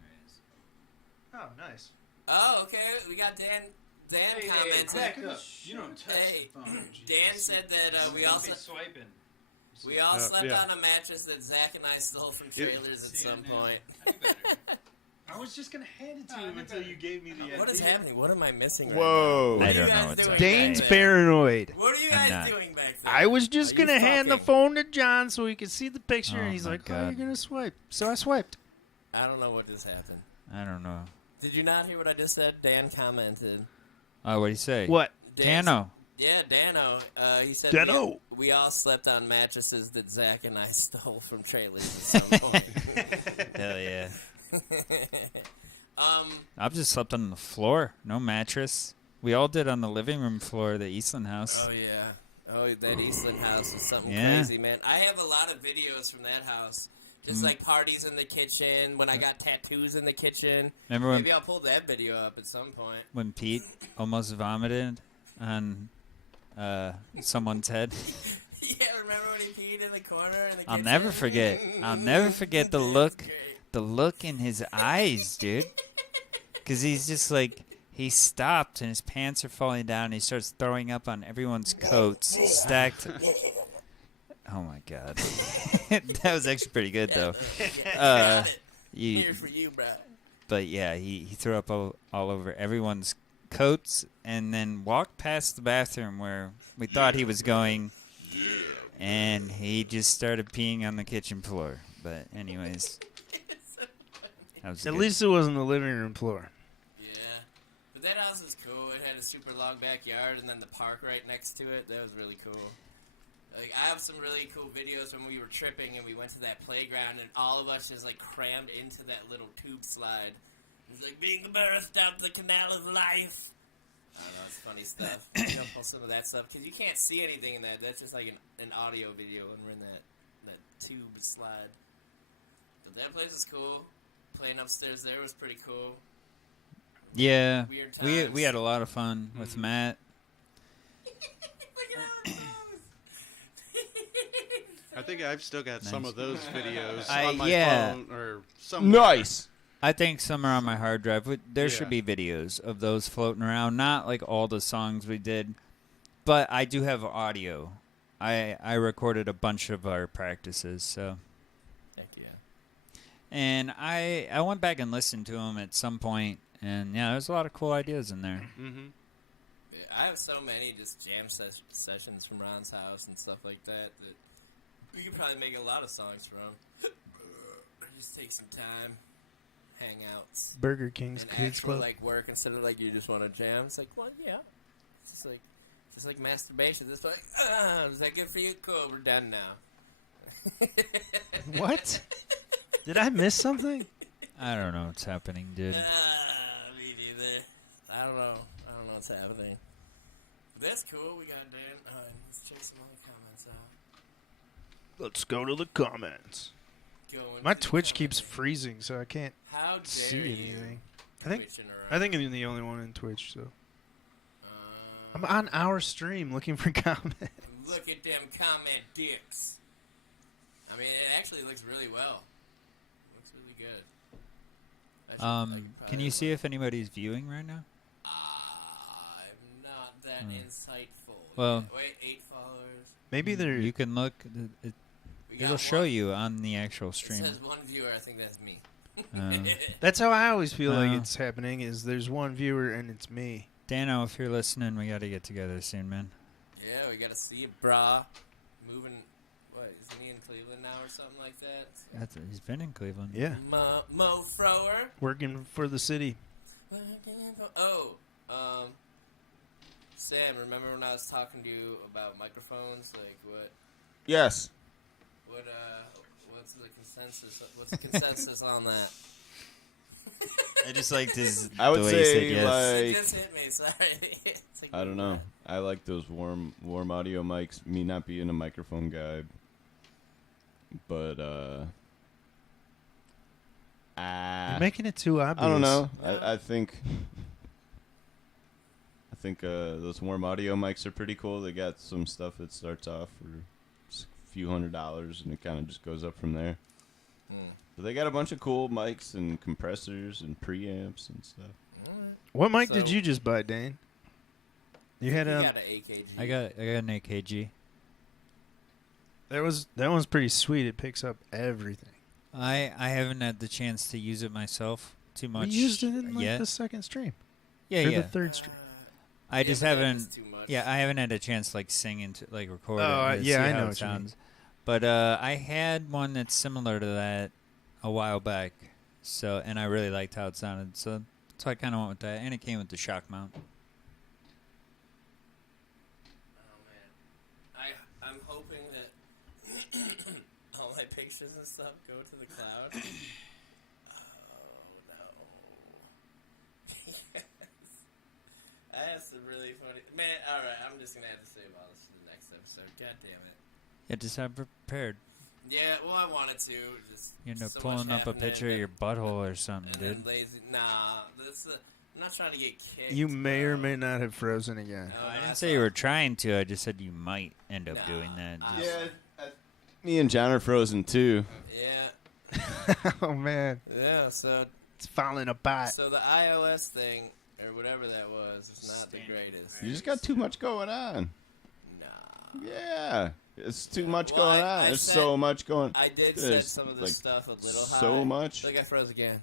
There Oh, nice. Oh, okay. We got Dan commented. You don't Hey, Dan said that we also swiping. slept yeah. on a mattress that Zach and I stole from trailers at some point. I was just going to hand it to him until you gave me the What is happening? What am I missing? Right Whoa. now? I What are don't you know guys what's doing up. Dane's back there? paranoid. What are you I'm guys not. doing back there? I was just Are going to you hand the fucking? phone to John so he could see the picture, Oh and he's my like, "Oh, you're God. going to swipe." So I swiped. I don't know what just happened. I don't know. Did you not hear what I just said? Dan commented. Oh, what'd he say? What? Dan- Dano. Yeah, Dano. He said Dano. we all slept on mattresses that Zach and I stole from trailers at some point. Hell yeah. um, I've just slept on the floor. No mattress. We all did on the living room floor of the Eastland house. oh yeah. Oh, that Eastland house was something Yeah. crazy, man. I have a lot of videos from that house. Just like parties in the kitchen, when I got tattoos in the kitchen. Remember when, Maybe I'll pull that video up at some point. when Pete almost vomited on someone's head? Yeah, remember when he peed in the corner in the I'll kitchen? never forget. I'll never forget the That's look. great. The look in his eyes, dude. Because he's just like, he stopped and his pants are falling down. And he starts throwing up on everyone's coats. Stacked. Oh my God. That was actually pretty good, though. Got it. You, Here for you, bro. but yeah, he threw up all over everyone's coats and then walked past the bathroom where we thought he was going. And he just started peeing on the kitchen floor. But anyways. That was At good. least it wasn't the living room floor. Yeah. But that house was cool. It had a super long backyard and then the park right next to it. That was really cool. Like, I have some really cool videos when we were tripping and we went to that playground and all of us just, like, crammed into that little tube slide. It was like, being immersed out the canal of life. I don't know, it's funny stuff. You know, post some of that stuff, because you can't see anything in that. That's just like an audio video when we're in that tube slide. But that place is cool. Playing upstairs there was pretty cool. Yeah, Weird we times. had a lot of fun with Matt. Look at how it goes. I think I've still got some Nice. of those videos I- on my yeah. phone or somewhere. Nice. I think some are on my hard drive. There should Yeah. be videos of those floating around. Not like all the songs we did, but I do have audio. I recorded a bunch of our practices, so. Heck yeah. And I went back and listened to them at some point, and yeah, there's a lot of cool ideas in there. Mm-hmm. Yeah, I have so many just jam sessions from Ron's house and stuff like that we could probably make a lot of songs from. It just take some time. hangouts. Burger King's And Kids actual, Club. like, work instead of, like, you just want to jam. It's like, well, yeah. It's just like masturbation. It's like, is that good for you? Cool, we're done now. What? Did I miss something? I don't know what's happening, dude. Me neither. I don't know what's happening. That's cool. We got Dan. Let's check some other comments out. Let's go to the comments. Going My to the Twitch keeps comments. freezing, so I can't How dare see you? anything. I think Twitching I around. think I'm the only one in Twitch, so I'm Um, on our stream looking for comments. Look at them comment dicks. I mean, it actually looks really well. Looks really good. I should, like, Can you see if anybody's viewing right now? I'm not that insightful. Well- Wait, 8 followers. Maybe they're You can look. We got It'll show one- you on the actual It stream. says 1 viewer. I think that's me. That's how I always feel like Oh. it's happening. Is there's one viewer and it's me. Dano, if you're listening, we got to get together soon, man. Yeah, we gotta see you, brah. Moving. What is he in Cleveland now or something like that? He's been in Cleveland. Yeah, Mo Frower. working for the city. Oh, Sam, remember when I was talking to you about microphones? Like Yes. what's the consensus? What's the consensus on that? I just liked his. I would the way he said say, yes. It like, just hit me. Sorry. It's like, I don't know. I like those warm audio mics. Me not being a microphone guy, but You're making it too obvious. I don't know. I think those warm audio mics are pretty cool. They got some stuff that starts off for a few $100s and it kind of just goes up from there. But they got a bunch of cool mics and compressors and preamps and stuff. What mic did So- you just buy, Dane? You had You a. got an AKG. I got an AKG. That one's pretty sweet. It picks up everything. I haven't had the chance to use it myself too much. We used it in like yet. the second stream Yeah, or yeah. the third stream. I just but that haven't. was too much. Yeah, I haven't had a chance to, like, sing into, like, record it. Oh, to yeah, see I how know it what you mean. sounds. But I had one that's similar to that a while back. So, and I really liked how it sounded. So I kind of went with that, and it came with the shock mount. Oh man, I'm hoping that all my pictures and stuff go to the cloud. Oh no. Yes. I have some really funny. Man, all right, I'm just gonna have to save all this for the next episode. God damn it. Yeah, just have prepared. Yeah, well, I wanted to. Just You end up so pulling much up a happening picture of your butthole or something, and dude. then lazy. Nah, I'm not trying to get kicked. You may or bro. may not have frozen again. No, I I didn't say you thought- were trying to. I just said you might end up doing that. I- Just- Me and John are frozen too. Yeah, Oh man, yeah. So it's falling apart. So the iOS thing, or whatever that was, is not the greatest. You just got too much going on. Nah. Yeah, it's too much Well, going I- on. I There's said- so much going. I did set There's, some of this like, stuff a little high. so much. Look, I froze again.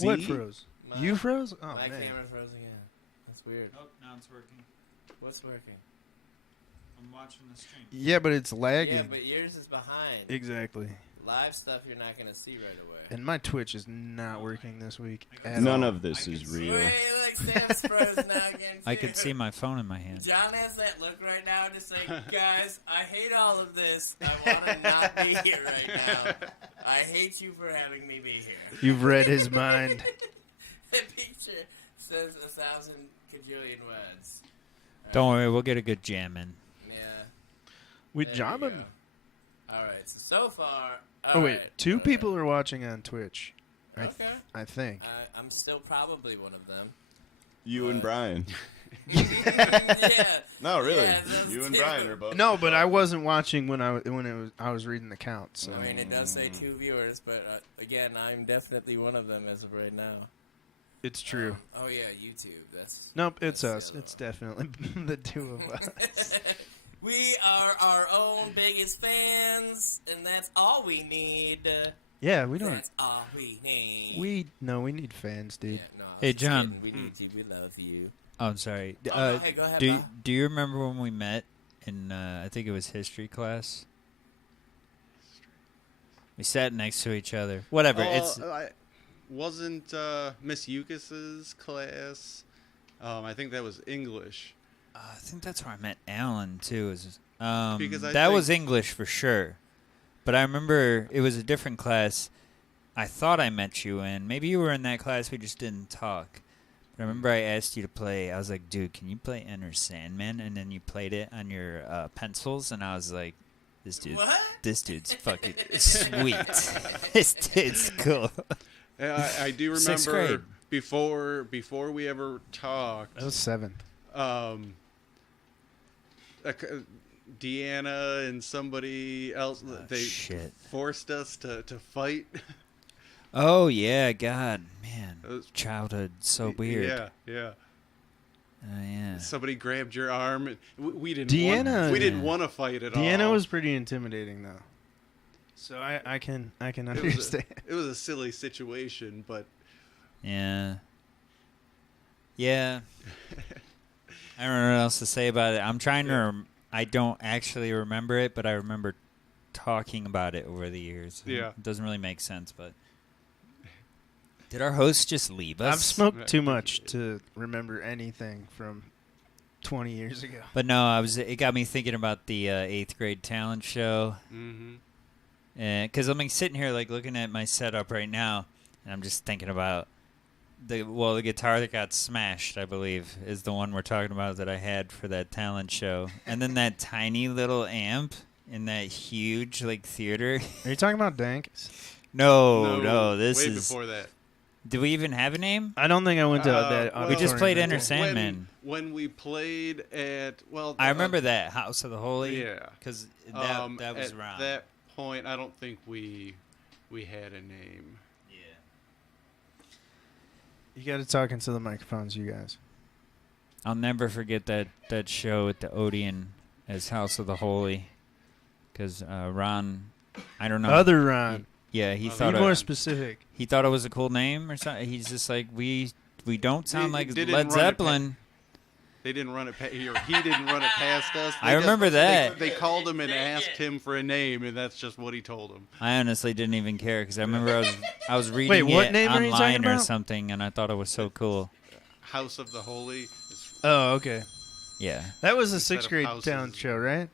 What See? froze? My- You froze? Oh My man. camera froze again. That's weird. Oh, now it's working. What's working? I'm watching the stream. Yeah, but it's lagging. Yeah, but yours is behind. Exactly. Live stuff you're not gonna see right away. And my Twitch is not working this week. At None all. of this is real. Wait, like Sam's froze now again. I too. could see my phone in my hand. John has that look right now, just like, guys, I hate all of this. I want to not be here right now. I hate you for having me be here. You've read his mind. The picture says 1,000 cajillion words. Don't worry, we'll get a good jam in. Yeah. We there you jamming. go. All right. So far. Oh wait, two people are watching on Twitch. Okay. I think. I'm still probably one of them. You and Brian. Yeah. No, really. Yeah, those You and two. Brian are both. No, but I wasn't watching when I was reading the count. So I mean, it does say 2 viewers, but again, I'm definitely one of them as of right now. it's true. Oh yeah, YouTube. That's Nope, it's that's us. the other It's definitely the two of us. We are our own biggest fans, and that's all we need. Yeah, we don't. That's all we need. We need fans, dude. Yeah, no, I was Hey, just John. kidding. We need you. We love you. Oh, I'm sorry. Oh, hey, go ahead, do Bob. do you remember when we met in I think it was history class? We sat next to each other. Whatever. It's wasn't Miss Yukis's class. I think that was English. I think that's where I met Alan too. Because I that think- was English for sure, but I remember it was a different class. I thought I met you in. Maybe you were in that class. We just didn't talk. But I remember I asked you to play. I was like, "Dude, can you play Enter Sandman?" And then you played it on your pencils, and I was like, "This dude's fucking sweet. This dude's cool." Yeah, I do Sixth remember grade. before we ever talked. That was 7th. Deanna and somebody else, they shit. forced us to fight. Oh yeah, God, man, It was- childhood so weird. Yeah. Yeah. Somebody grabbed your arm. And we didn't. Deanna- we didn't want to fight at all. Deanna was pretty intimidating, though. So I can It was, understand. it was a silly situation, but Yeah. Yeah. I don't know what else to say about it. I'm trying to. I don't actually remember it, but I remember talking about it over the years. Yeah. It doesn't really make sense, but. Did our host just leave us? I've smoked too much to remember anything from 20 years ago. But no, it got me thinking about the 8th grade talent show. Because I'm sitting here like looking at my setup right now, and I'm just thinking about the guitar that got smashed, I believe, is the one we're talking about that I had for that talent show, and then that tiny little amp in that huge like theater. Are you talking about Dank? No, this way is. before that. Do we even have a name? I don't think I went to that. well, We just auditorium played that Enter day. Sandman. When we played at I remember that House of the Holy. Yeah. Because that was at around. that point, I don't think we had a name. You got to talk into the microphones, you guys. I'll never forget that show at the Odeon as House of the Holy. Because Ron, I don't know. Other Ron. Yeah, he Be thought Be it, more specific. he thought it was a cool name or something. He's just like, we don't sound He like didn't Led run it Zeppelin. They didn't run it. He didn't run it past us. I remember that. They called him and asked him for a name, and that's just what he told them. I honestly didn't even care because I remember I was reading what it name are you talking online or about? something, and I thought it was so cool. House of the Holy. Oh, okay. Yeah. That was a Instead 6th of grade houses. talent show, right?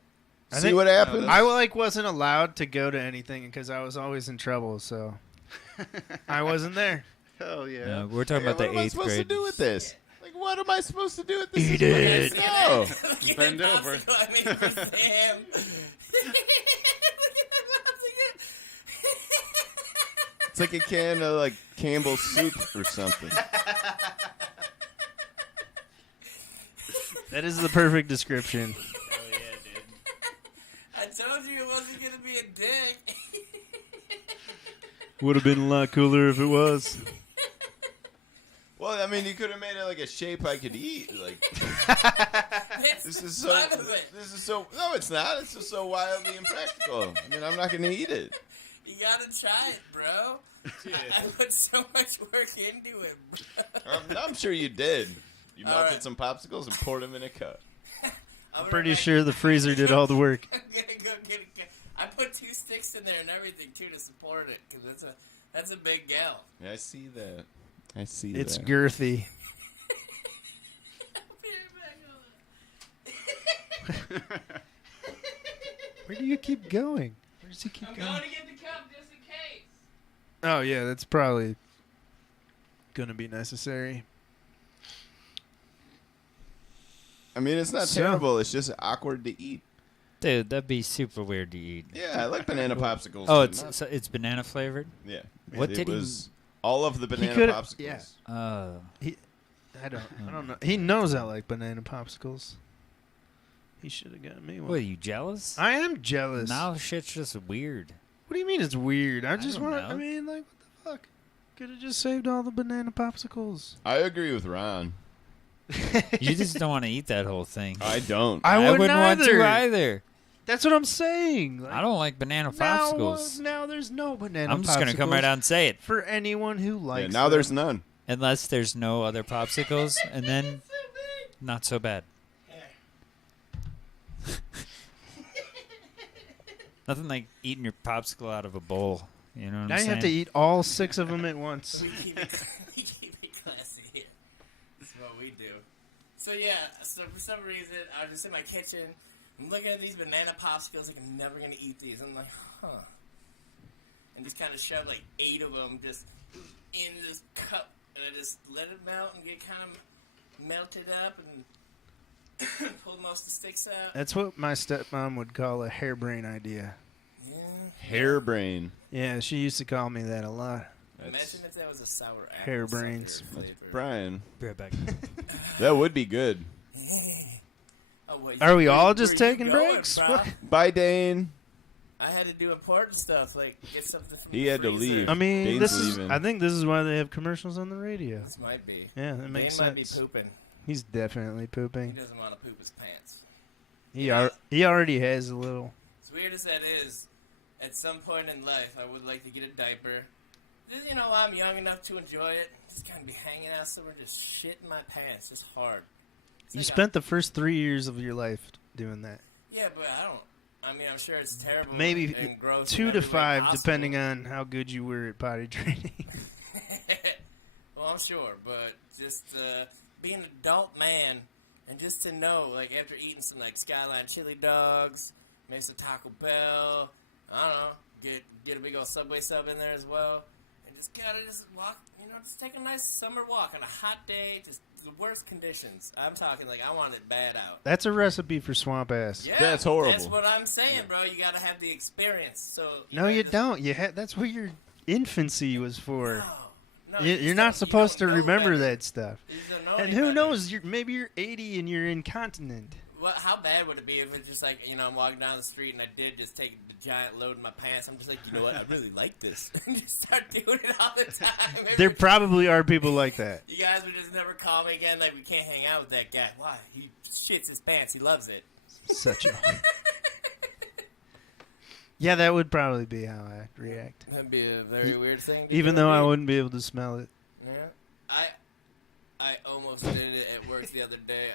I See think what happened? I wasn't allowed to go to anything because I was always in trouble, so I wasn't there. Oh yeah. We're talking about what the am I 8th supposed grade. to do with this? Like, what am I supposed to do with this? Eat This is it. No. Bend over. I mean, for Sam. It's like a can of like Campbell's soup or something. That is the perfect description. I told you it wasn't gonna be a dick. Would have been a lot cooler if it was. Well, I mean, you could have made it like a shape I could eat. Like That's this the is so. fun of it. This is so. No, it's not. It's just so wildly impractical. I mean, I'm not gonna eat it. You gotta try it, bro. I put so much work into it, bro. I'm sure you did. You All melted right. some popsicles and poured them in a cup. I'm Pretty gonna sure the freezer did all the work. I'm gonna go get a. I put 2 sticks in there and everything too to support it because that's a big gal. Yeah, I see that. I see It's that. girthy. Where do you keep going? Where does he keep I'm going? going to get the cup just in case. Oh yeah, that's probably gonna be necessary. I mean, it's not So- terrible. It's just awkward to eat. Dude, that'd be super weird to eat. Yeah, I like banana popsicles. Oh, but not- it's banana flavored? yeah. What it did he- was all of the banana coulda- popsicles. yeah. Oh. I don't know. He knows I like banana popsicles. He should have got me one. What, are you jealous? I am jealous. Now shit's just weird. What do you mean it's weird? I just don't want. know. I mean, like, what the fuck? Could have just saved all the banana popsicles. I agree with Ron. You just don't want to eat that whole thing. I don't. I wouldn't wouldn't want either. to either. That's what I'm saying. Like, I don't like banana now, popsicles. now there's no banana. I'm just gonna come right popsicles out and say it. for anyone who Yeah, likes. now them. there's none. Unless there's no other popsicles, and then not so bad. Nothing like eating your popsicle out of a bowl. You know what Now I'm you saying? have to eat all 6 of them at once. We keep it classy here. That's what we do. So yeah, so for some reason, I was just in my kitchen. I'm looking at these banana popsicles. Like, I'm never gonna eat these. I'm like, huh. And just kind of shoved like 8 of them just in this cup, and I just let it melt and get kind of melted up and pulled most of the sticks out. That's what my stepmom would call a harebrained idea. Yeah. Hairbrain. Yeah, she used to call me that a lot. Imagine if that was a sour apple Harebrains. cider That's flavor. Brian. Be right back. That would be good. Oh, wait, Are we all where just you taking going, breaks? bro? Bye, Daine. I had to do important stuff, like get something from He the had to freezer. leave. I mean, Daine's this is. leaving. I think this is why they have commercials on the radio. This might be. Yeah, that makes Daine might be sense. pooping. He's definitely He pooping. doesn't want to poop his pants. He already has a little. As weird as that is, at some point in life, I would like to get a diaper. Just, you know, I'm young enough to enjoy it. Just kind of be hanging out somewhere, just shitting my pants, just hard. It's You like spent the first 3 years of your life doing that. yeah, but I don't. I mean, I'm sure it's terrible. Maybe and gross 2 in to every way 5, possible. depending on how good you were at potty training. Well, I'm sure, but just being an adult man and just to know, like, after eating some, like, Skyline chili dogs, maybe some Taco Bell, I don't know, get a big old Subway sub in there as well, and just gotta just walk, you know, just take a nice summer walk on a hot day, just the worst conditions. I'm talking, like, I want it bad out. That's a recipe for swamp ass. Yeah, That's horrible. That's what I'm saying, bro. You gotta have the experience. So No, you just- don't. That's what your infancy was for. No, You're not supposed to don't know remember better. that stuff. You don't know And any who better. knows? Maybe you're 80 and you're incontinent. Well, how bad would it be if it's just like, you know, I'm walking down the street and I did just take the giant load in my pants. I'm just like, you know what? I really like this. And just start doing it all the time. There probably are people like that. You guys would just never call me again. Like, we can't hang out with that guy. Why? He shits his pants. He loves it. Such a. Yeah, that would probably be how I'd react. That'd be a very weird thing. To Even do. though I wouldn't be able to smell it. Yeah. I almost did it at work the other day,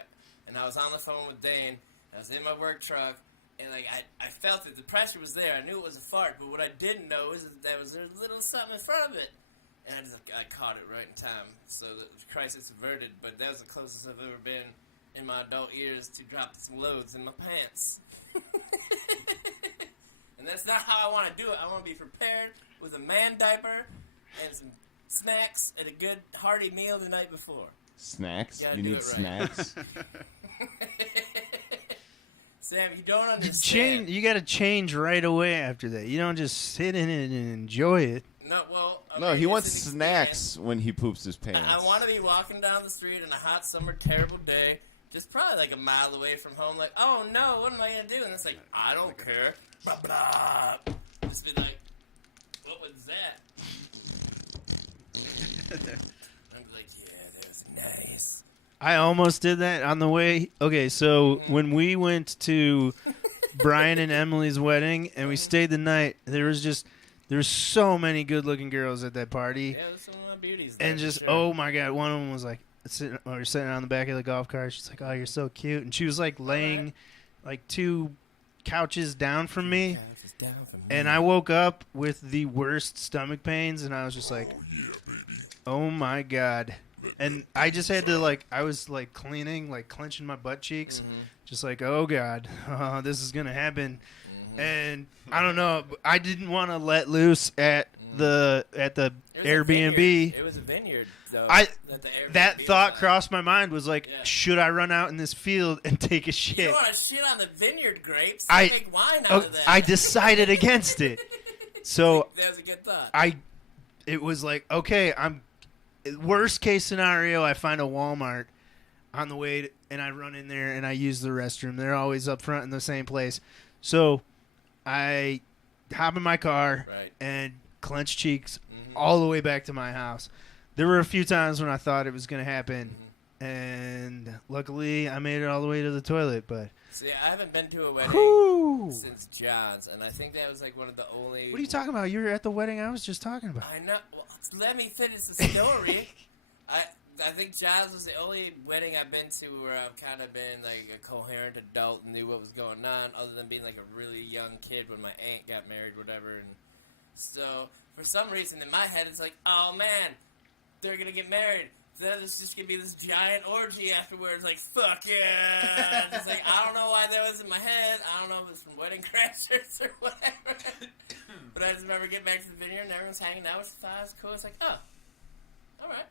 and I was on the phone with Daine. I was in my work truck, and like I felt it. The pressure was there. I knew it was a fart, but what I didn't know is that there was a little something in front of it, and I caught it right in time. So the crisis averted. But that was the closest I've ever been in my adult years to dropping some loads in my pants. And that's not how I want to do it. I want to be prepared with a man diaper and some snacks and a good hearty meal the night before. Snacks? Gotta You do need it right. snacks? Sam, you don't understand. You got to change right away after that. You don't just sit in it and enjoy it. No, well, okay, No, he here's wants an snacks when he poops his pants. I want to be walking down the street on a hot summer terrible day, just probably like a mile away from home, like, oh no, what am I going to do? And it's like, I don't care. Blah, blah. Just be like, what was that? I'm like, yeah, that was nice. I almost did that on the way. Okay, so when we went to Brian and Emily's wedding and we stayed the night, there was so many good-looking girls at that party. Yeah, there's some of my beauties there, And for just, sure. oh my God, one of them was like, sitting on the back of the golf cart. She's like, oh, you're so cute. And she was like laying like 2 couches down from me. Yeah, it's just down for me. And I woke up with the worst stomach pains, and I was just like, oh my God. And I just had to, I was cleaning, clenching my butt cheeks, just like, oh God, this is going to happen. And I don't know, I didn't want to let loose at the It was a Airbnb. vineyard. It was a vineyard, though. That Airbnb thought was on. crossed my mind was like, Yeah. should I run out in this field and take a You shit? don't want to shit on the vineyard grapes. I- Make wine out of that. I decided against it. So That was a good thought. it was like, okay, worst case scenario, I find a Walmart on the way and I run in there and I use the restroom. They're always up front in the same place. So I hop in my car Right. and clench cheeks all the way back to my house. There were a few times when I thought it was going to happen, and luckily I made it all the way to the toilet. But See, I haven't been to a wedding whew. since John's, and I think that was like one of the only. What are you talking about? You were at the wedding I was just talking about. I know. Well, let me finish the story. I think John's was the only wedding I've been to where I've kind of been like a coherent adult and knew what was going on, other than being like a really young kid when my aunt got married, whatever. And So for some reason in my head it's like, oh man, they're gonna get married. Then it's just gonna be this giant orgy afterwards. Like fuck yeah! Just like I don't know why that was in my head. I don't know if it was from Wedding Crashers or whatever. But I just remember getting back to the vineyard and everyone's hanging out, which I thought was cool. It's like, oh, all right.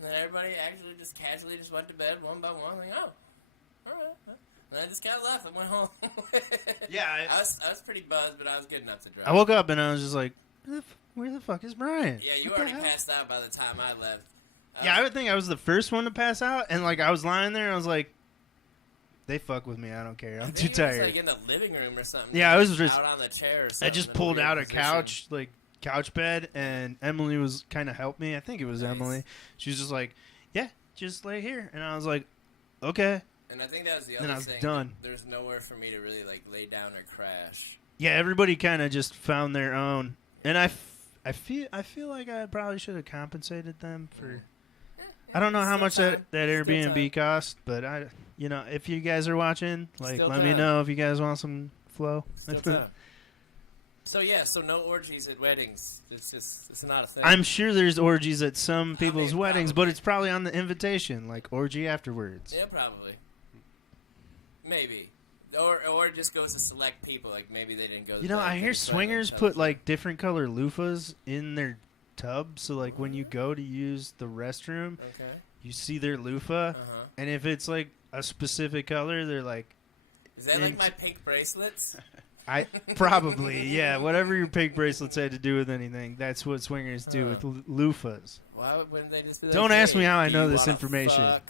And then everybody actually just casually just went to bed one by one. Like, oh, all right. And I just kind of left and went home. Yeah, I was pretty buzzed, but I was good enough to drive. I woke up and I was just like, where the fuck is Brian? Yeah, you What the already hell? passed out by the time I left. Yeah, I would think I was the first one to pass out, and like I was lying there, and I was like, "They fuck with me. I don't care. I'm too It was tired." like in the living room or something. Yeah, I was just out on the chair. Or something I just in a pulled weird out a position. couch, like couch bed, and Emily was kind of helped me. I think it was Nice. Emily. She was just like, "Yeah, just lay here," and I was like, "Okay." And I think that was the Then other I was thing. done. There's nowhere for me to really like lay down or crash. Yeah, everybody kind of just found their own, and I feel like I probably should have compensated them for. I don't know how much that Airbnb cost, but if you guys are watching, like, Still let me time. know if you guys want some flow. Still time. So yeah, so no orgies at weddings. It's not a thing. I'm sure there's orgies at some people's mean, weddings, probably. but it's probably on the invitation, like orgy afterwards. Yeah, probably. Maybe. Or it just goes to select people. Like maybe they didn't go. To I hear swingers put like different color loofahs in their tub, so like when you go to use the restroom, Okay. you see their loofah, Uh-huh. and if it's like a specific color, they're like, Is that like my pink bracelets? I probably, yeah, whatever your pink bracelets had to do with anything, that's what swingers do with loofahs. Why wouldn't they just be like, Don't ask me hey, how I do know you this wanna information. fuck?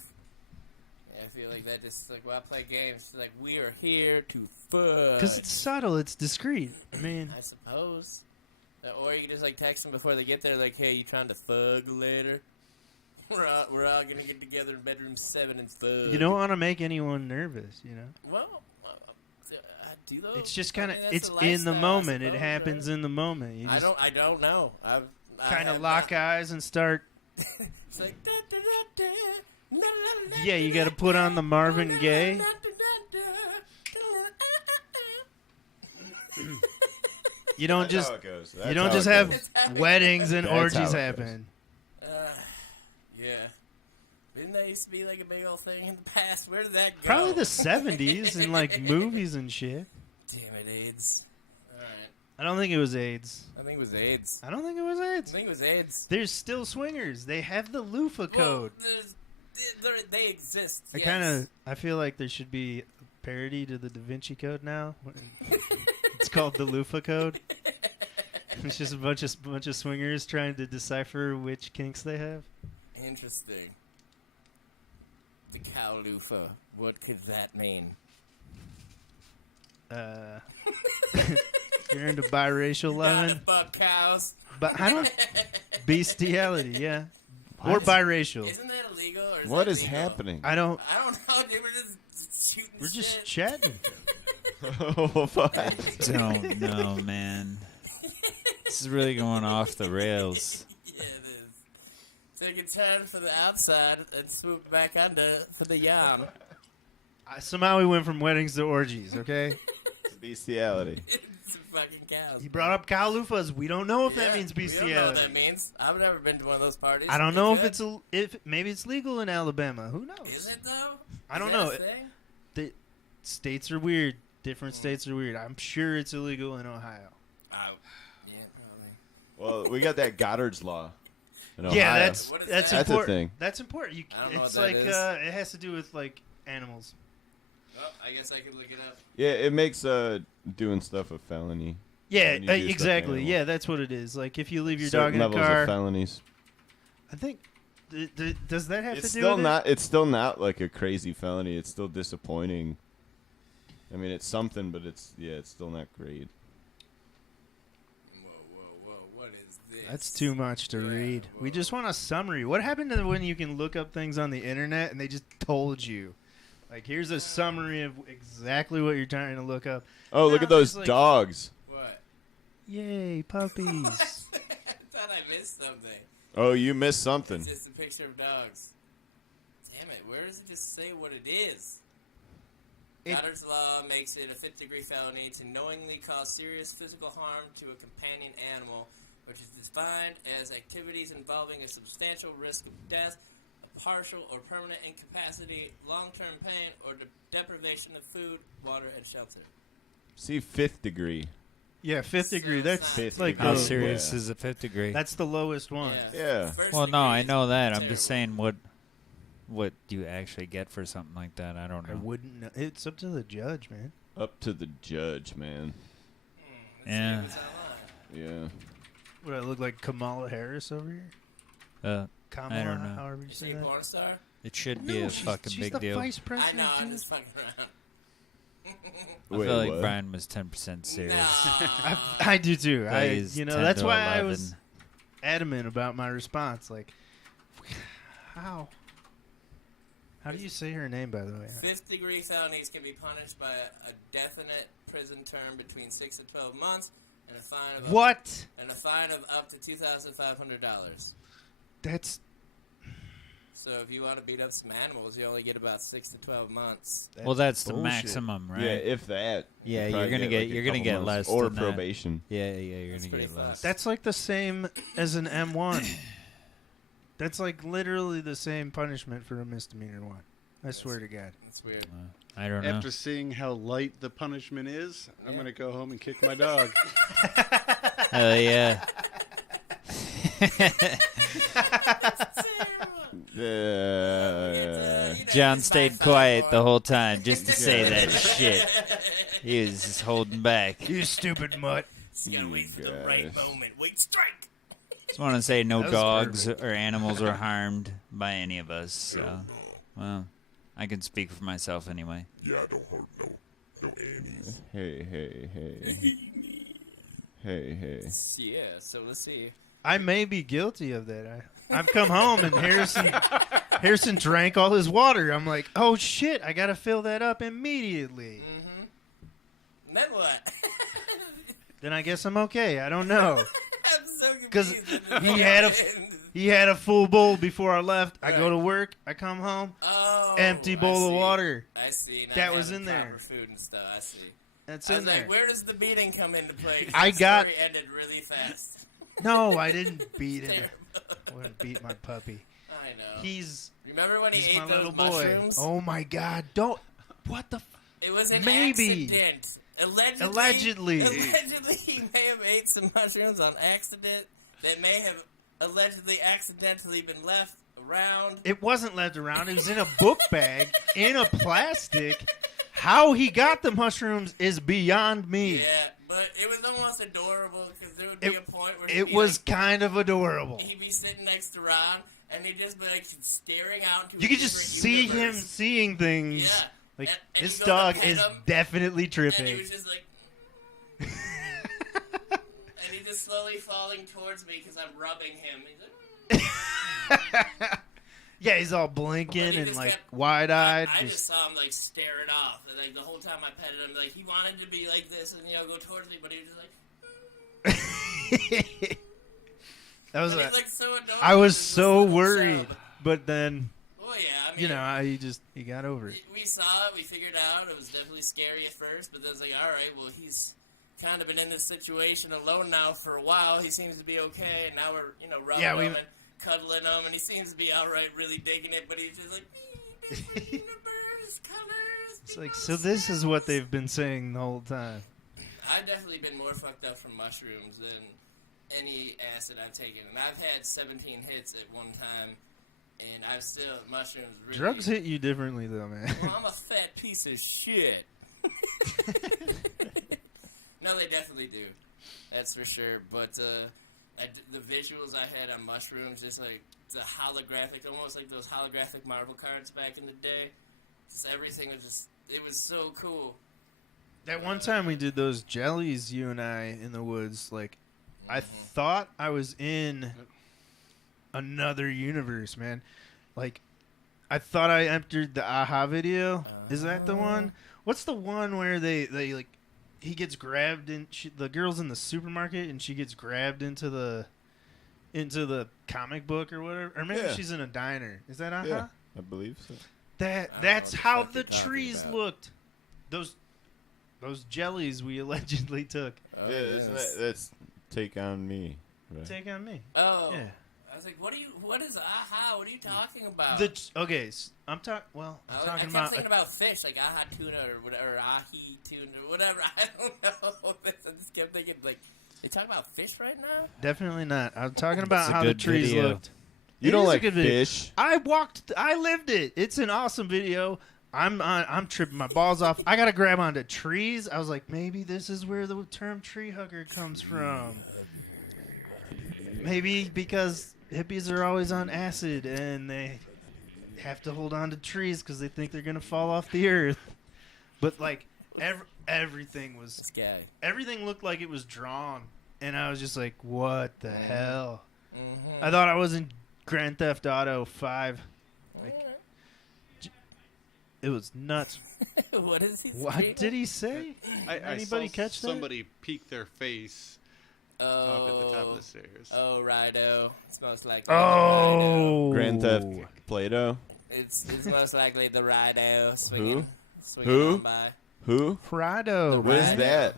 Yeah, I feel like that just like when I play games, it's like we are here to fuck. Because it's subtle, it's discreet. I mean, I suppose. Or you can just like text them before they get there, like, "Hey, you trying to thug later? We're all gonna get together in bedroom 7 and thug." you don't want to make anyone nervous, Well, I do though. It's just kind of, I mean, it's that's a in the lifestyle, I moment. It suppose, happens right? in the moment. You just I don't know. I kind have of lock not- eyes and start. It's like, da, da, da, da, la, la, la, Yeah, you la, got to put on the Marvin la, la, Gaye. la, da, da, da. You don't That's just how it goes. you That's don't how just it have goes. weddings and That's how orgies it happen. Yeah. Didn't that used to be like a big old thing in the past? Where did that go? Probably the 70s in like movies and shit. Damn it, AIDS. Alright. I don't think it was AIDS. I think it was AIDS. I don't think it was I AIDS. think it was AIDS. There's still swingers. They have the loofah code. Well, they exist. I feel like there should be a parody to the Da Vinci Code now. It's called the loofah code. It's just a bunch of swingers trying to decipher which kinks they have. Interesting. The cow loofah. What could that mean? You're into biracial Not loving, to fuck cows. but I don't bestiality, yeah, or What? biracial. Isn't that illegal? Or is What that is legal? happening? I don't. I don't know, dude. We're just shooting We're just shit. chatting. Oh, fuck. Don't know, man. This is really going off the rails. Yeah, it is. Take a turn for the outside and swoop back under for the yarn. Somehow we went from weddings to orgies. Okay. Bestiality. It's fucking cows. You brought up cow loofahs. We don't know if that Yeah, means We don't know what bestiality. that means. I've never been to one of those parties. I don't know if Good. it's maybe it's legal in Alabama. Who knows? Is it though? I don't Is know. that a thing? The states are weird. Different states are weird. I'm sure it's illegal in Ohio. Yeah, probably. Well, we got that Goddard's Law. In Ohio. Yeah, What that's is that's that? That's a important. thing. That's important. I don't know It's what that like is. it has to do with like animals. Oh, I guess I could look it up. Yeah, it makes doing stuff a felony. Yeah, When you do stuff to exactly. animals. Yeah, that's what it is. Like if you leave your Certain dog in a levels car. of felonies. I think. Does that have It's to do still with not. It's still not like a crazy felony. It's still disappointing. I mean, it's something, but it's still not great. Whoa, what is this? it? That's too much to Yeah, read. We whoa. just want a summary. What happened to when you can look up things on the internet and they just told you? Like, here's a summary of exactly what you're trying to look up. Oh, look No, at those it's like- dogs. What? Yay, puppies. I thought I missed something. Oh, you missed something. It's just a picture of dogs. Damn it, where does it just say what it is? Goddard's law makes it a fifth-degree felony to knowingly cause serious physical harm to a companion animal, which is defined as activities involving a substantial risk of death, a partial or permanent incapacity, long-term pain, or deprivation of food, water, and shelter. See, 5th degree. Yeah, fifth So degree. it's That's not- Fifth like degree. How the- serious Yeah. is a 5th degree? That's the lowest one. Yeah. First Well, no, degree I is know that. I'm terrible. just saying what do you actually get for something like that? I don't I know. wouldn't know. It's up to the judge, man. Up to the judge, man. Let's see Yeah. who's online. Yeah. Would I look like Kamala Harris over here? Kamala, I don't know. however you You say say that. porn star? It should be a fucking she's big the deal. vice I president. know, I'm dude. just fucking around. I Wait, feel like what? Brian was 10% serious. I do too. He's 10 That's to why I 11. was adamant about my response. Like, how do you say her name, by the way? Fifth-degree felonies can be punished by a definite prison term between 6 and 12 months and a fine of What? up to $2,500. That's So if you want to beat up some animals, you only get about 6 to 12 months. Well, that's the bullshit. maximum, right? Yeah, if that. Yeah, you you're probably gonna get like a you're gonna couple get months. less or than that. probation. Yeah, you're That's gonna pretty get less. fucked. That's like the same as an M1. That's like literally the same punishment for a misdemeanor one. I swear to God. It's weird. I don't know. After seeing how light the punishment is, I'm Yeah. gonna go home and kick my dog. Hell yeah. John stayed quiet the whole time just to say that shit. He was just holding back. You stupid mutt. You gotta wait for the right guys. moment. Wait, strike! Just want to say no That was dogs perfect. or animals were harmed by any of us. So, well, I can speak for myself anyway. Yeah, don't hurt no animals. Hey. Hey. Yeah, so let's see. I may be guilty of that. I've come home and Harrison drank all his water. I'm like, oh shit, I gotta fill that up immediately. And then what? Then I guess I'm okay. I don't know. I'm so 'Cause confused. he had He had a full bowl before I left. I go to work. I come home. Oh, Empty I bowl of see. water. I see. Not That was having in there. proper food and stuff. I see. That's I in was there. like, where does the beating come into play? I The got- story ended really fast. No, I didn't beat him. Terrible. I wouldn't beat my puppy. I know. He's Remember when he my ate little those boy. mushrooms? Oh my God! Don't. What the? It was an Maybe. accident. Allegedly. Allegedly. Allegedly, he may have ate some mushrooms on accident that may have allegedly accidentally been left around. It wasn't left around. It was in a book bag in a plastic. How he got the mushrooms is beyond me. Yeah, but it was almost adorable because there would be It- a point where he'd It be was like, kind of adorable. he'd be sitting next to Ron, and he'd just be like staring out into You a could just different see him universe. seeing things. Yeah. Like, And this you go to dog pet is him, definitely And he tripping. was just like, and he's just slowly falling towards me because I'm rubbing him. He's like, Yeah, he's all But blinking he and just like kept- wide-eyed. I just saw him like stare it off. And, like the whole time I petted him, like he wanted to be like this and go towards me, but he was just like. That was. But he's, like, so adorable I was with this so little worried, chub. but then Oh yeah, I mean, he got over it. we saw it. We figured out it was definitely scary at first, but then it's like, all right, well he's kind of been in this situation alone now for a while. He seems to be okay, and now we're rubbing Yeah, him and cuddling him, and he seems to be all right, really digging it. But he's just like, universe, colors. It's like, so this is what they've been saying the whole time. I've definitely been more fucked up from mushrooms than any acid I've taken, and I've had 17 hits at one time, and I've still mushrooms. Really, Drugs hit you differently, though, man. Well, I'm a fat piece of shit. No, they definitely do. That's for sure. But the visuals I had on mushrooms, just like the holographic, almost like those holographic Marvel cards back in the day. Just everything was just, it was so cool. That one time we did those jellies, you and I, in the woods, like, I thought I was in another universe, man. Like, I thought I entered the Aha video. Is that the one? What's the one where they like, he gets grabbed in, the girl's in the supermarket and she gets grabbed into the comic book or whatever? Or maybe Yeah. she's in a diner. Is that Aha? Yeah, I believe so. That's what the how fuck the you're talking trees about. looked. those jellies we allegedly took. Oh, Yeah, yes. that's Take On Me. Right? Take on me. Oh. Yeah. I was like, what is aha? What are you talking about? I'm talking I talking kept about thinking about fish, like aha tuna or whatever, or ahi tuna or whatever. I don't know. I just kept thinking, like, they talk about fish right now? definitely not. I'm talking about It's a how the good trees video. looked. You It don't is a like good video. fish? I lived it. It's an awesome video. I'm tripping my balls off. I gotta grab onto trees. I was like, maybe this is where the term tree hugger comes from. Maybe because hippies are always on acid and they have to hold on to trees because they think they're gonna fall off the earth. But like everything This guy. looked like it was drawn, and I was just like, what the hell? Mm-hmm. I thought I was in Grand Theft Auto 5. Like, it was nuts. What is he What saying? did he say? I Anybody saw catch that? somebody peek their face up at the top of the stairs. Oh, Rido. It's most likely. Oh, Grand Theft Play-Doh? It's most likely the Rido swinging. Swinging Who? on by. Who? Prado. What is right? that?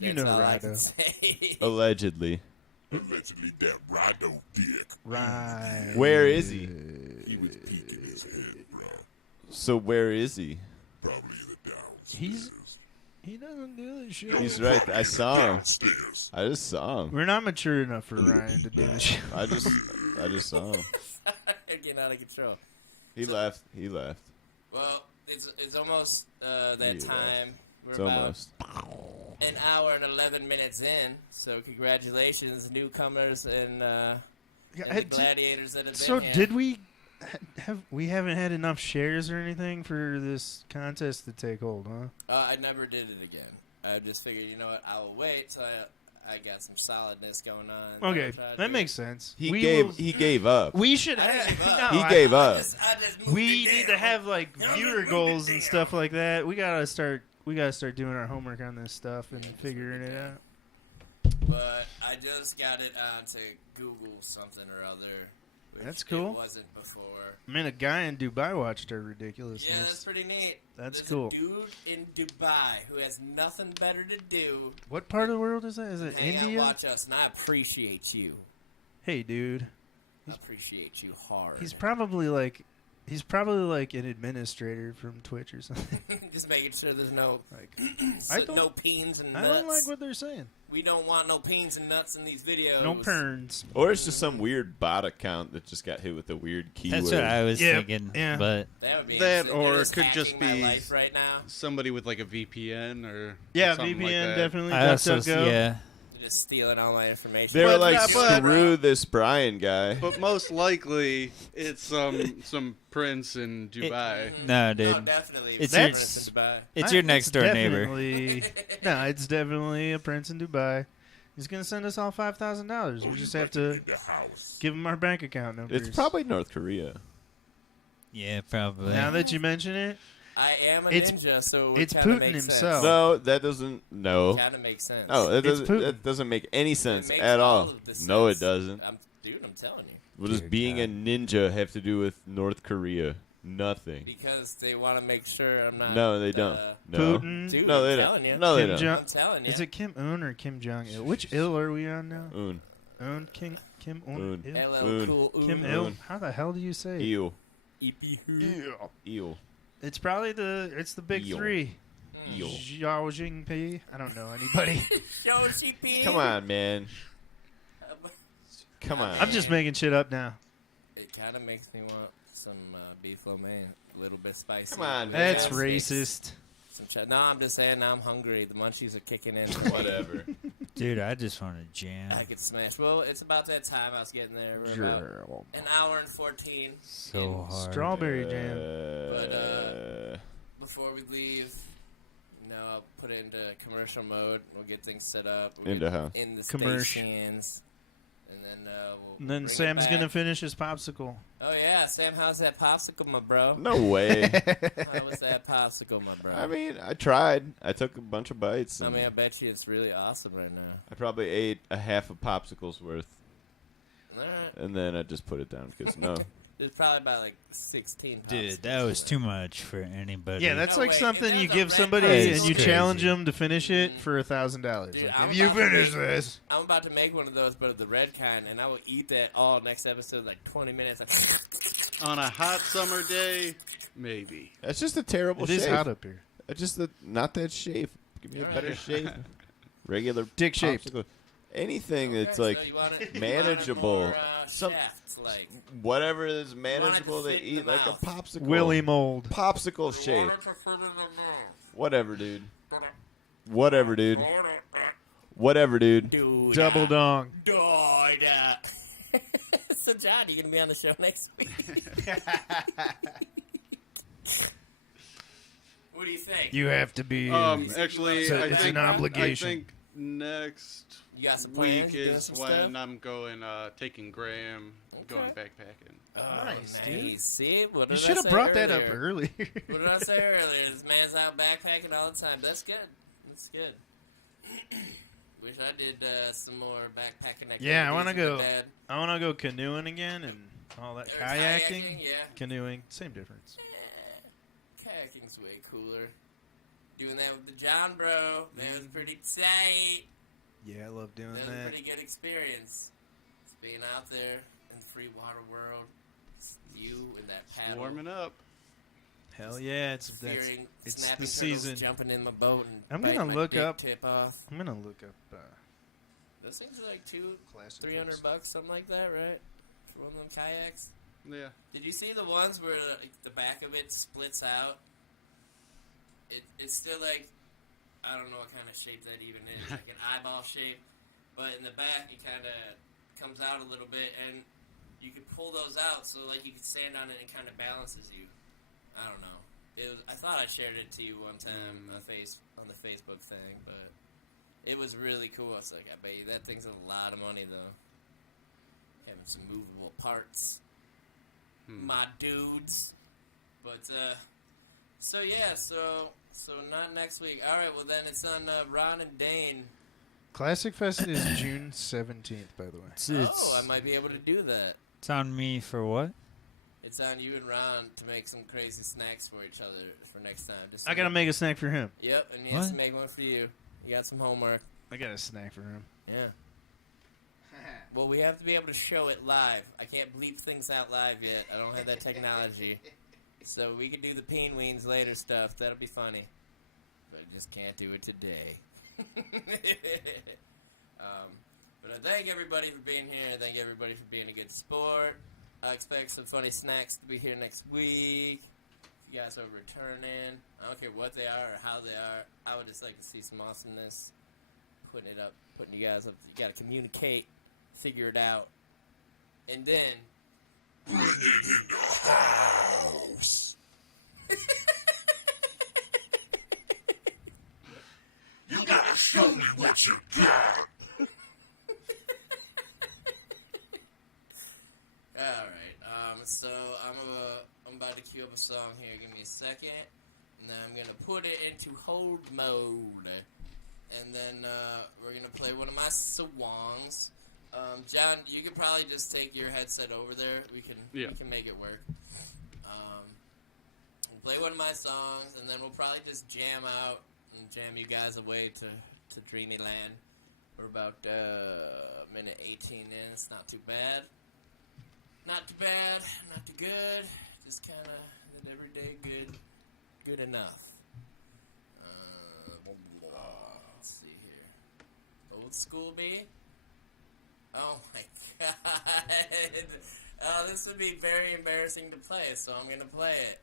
You That's know all I can Rido. say. Allegedly. Allegedly, that Rado dick. Right. Where is he? He was peeking his head, bro. So where is he? Probably the downstairs. He doesn't do this shit. He's right. I saw him. Downstairs. I just saw him. We're not mature enough for Ryan to do this shit. I just saw him. They're getting out of control. He left. He left. Well, it's almost that Yeah. time. We're It's about almost. an hour and 11 minutes in. So congratulations, newcomers and the gladiators that have So been here. did we we haven't had enough shares or anything for this contest to take hold, huh? I never did it again. I just figured, you know what, I'll wait till I got some solidness going on. Okay, I'll try to that do makes sense. He We gave. will- He gave up. We should I have. gave up. No, He I- gave I up. just moved We it need to down. have like I'm viewer moving goals it and down. stuff like that. We gotta start doing our homework on this stuff and figuring it out. But I just got it onto Google something or other. Which That's cool. It wasn't before. I mean, a guy in Dubai watched our ridiculousness. Yeah, that's pretty neat. That's There's cool. A dude in Dubai who has nothing better to do What part of the world is that? Is it than hang out and India? watch us, and I appreciate you. Hey, dude. I appreciate you hard. He's probably like an administrator from Twitch or something. just making sure there's no Like, I don't- no peens and I nuts. don't like what they're saying. We don't want no peens and nuts in these videos. No perns. Or it's just some weird bot account that just got hit with a weird keyword. That's what I was Yeah, thinking. yeah. But That would be That interesting. or They're it could just hacking my be- life right now. Somebody with like a VPN or Yeah, something VPN like that. definitely. I also, DuckDuckGo. yeah. They're just stealing all my information. They were But- like, but- screw this Brian guy. But most likely it's some prince in Dubai. No, dude. No, definitely. It's Prince your- in Dubai. It's your next door neighbor. No, it's definitely a prince in Dubai. He's gonna send us all $5,000. We just have to In the house. give him our bank account numbers. It's probably North Korea. Yeah, probably. Now that you mention it, I am a It's- ninja, so it's it kind of Putin makes himself. No, that doesn't. No. Kind of makes sense. No, It's Putin. that doesn't make any sense makes at all all. of the No, it sense. doesn't. I'm telling you. What does Dear being a God. ninja have to do with North Korea? Nothing. Because they want to make sure I'm not. No, they don't. No. Putin. Dude, No, they I'm don't. telling you. No, they Kim don't. Jong- I'm telling you. Is it Kim Un or Kim Jong Il? Which Il are we on now? Un. Un Kim Un Un. Il? LL Un. Cool Kim Un. Il? Un. How the hell do you say? it? Eel. Ipi-hoo. Eel. It's probably the big Il. three. Eel. Xiao Jingpi. I don't know anybody. Yoshi P. Come on, man. Come on. I'm just making shit up now. It kind of makes me want some beef lo mein. A little bit spicy. Come on, man. That's Yeah, racist. no, I'm just saying. Now I'm hungry. The munchies are kicking in. Whatever. Dude, I just want to jam. I could smash. Well, it's about that time. I was getting there. We're about an hour and 14. So hard. Strawberry jam. Before we leave, I'll put it into commercial mode. We'll get things set up. We'll Into get how? in the Commercial. stations. And then we'll And then bring it Sam's back. gonna finish his popsicle. Oh, yeah. Sam, how's that popsicle, my bro? No way. How was that popsicle, my bro? I mean, I tried. I took a bunch of bites. I And mean, I bet you it's really awesome right now. I probably ate a half a popsicle's worth, All right. and then I just put it down because no, It's probably about like 16 Dude, that was too much for anybody. Yeah, that's No, like wait, something if you there's a give red somebody card, and it's you crazy. challenge them to finish it for $1,000. Dude, Like, I'm if you about to finish make- this, I'm about to make one of those, but of the red kind, and I will eat that all next episode, like 20 minutes. On a hot summer day, maybe. That's just a terrible it shape. is hot up here. That's just not that shape. Give me a better shape. Regular Dick shaped. popsicle. Anything that's Okay, like so you want it- manageable. You want it more, Some- shafts, like. whatever is manageable to fit in eat, the like a mouth. popsicle. Willy mold. Popsicle You shape. want it to fit in the mouth. Whatever, dude. Whatever, dude. Whatever, dude. Dude. Double dong. Dude. So, John, you going to be on the show next week? What do you think? You have to be. Actually, So I it's think an obligation. I think next You got some plans? week You doing is some when stuff? I'm going taking Graham, going Okay. backpacking. Oh, Nice, dude. See, what did You I should have say brought that up earlier? earlier. What did I say earlier? This man's out backpacking all the time. That's good. That's good. Wish I did some more backpacking activities. Yeah, I want to with go. my dad. I want to go canoeing again and all that Or kayaking. Yeah. Canoeing, same difference. Kayaking's way cooler. Doing that with the John bro, that was pretty tight. Yeah, I love doing That was a that. pretty good experience. Just being out there in the free water world. Just you and that paddle. Warming up. Hell yeah, it's Fearing it's snapping the turtles season. jumping in my boat and I'm biting gonna my look dick up- tip off. I'm gonna look up Those things are like classic. $300, something like that, right? For one of them kayaks. Yeah. Did you see the ones where like, the back of it splits out? It's still like, I don't know what kind of shape that even is, like an eyeball shape. But in the back, it kind of comes out a little bit, and you could pull those out so like you could stand on it and it kind of balances you. I don't know. I thought I shared it to you one time on the Facebook thing, but it was really cool. I was like, I bet you that thing's a lot of money though. Having some movable parts, my dudes. But so yeah, so not next week. All right, well then it's on Ron and Daine. Classic Fest is June 17th, by the way. It's I might be able to do that. it's on me for what? It's on you and Ron to make some crazy snacks for each other for next time. Just I gotta make a snack for him. Yep, and he has What? to make one for you. You got some homework. I got a snack for him. Yeah. Well, we have to be able to show it live. I can't bleep things out live yet. I don't have that technology. So we can do the Peen Weens later stuff. That'll be funny. But I just can't do it today. But I thank everybody for being here. I thank everybody for being a good sport. I expect some funny snacks to be here next week. If you guys are returning, I don't care what they are or how they are. I would just like to see some awesomeness. Putting it up, putting you guys up. You gotta communicate, figure it out, and then Bring it in the house. You gotta show me what you got. all right. So I'm about to cue up a song here. Give me a second, and then I'm gonna put it into hold mode, and then we're gonna play one of my songs. John, you could probably just take your headset over there. We can make it work. We'll play one of my songs, and then we'll probably just jam out and jam you guys away to Dreamy Land. We're about minute 18 in. It's not too bad. Not too bad. Not too good. Just kind of an everyday good enough. Let's see here. Old school B. Oh my god. Oh, this would be very embarrassing to play, so I'm gonna play it.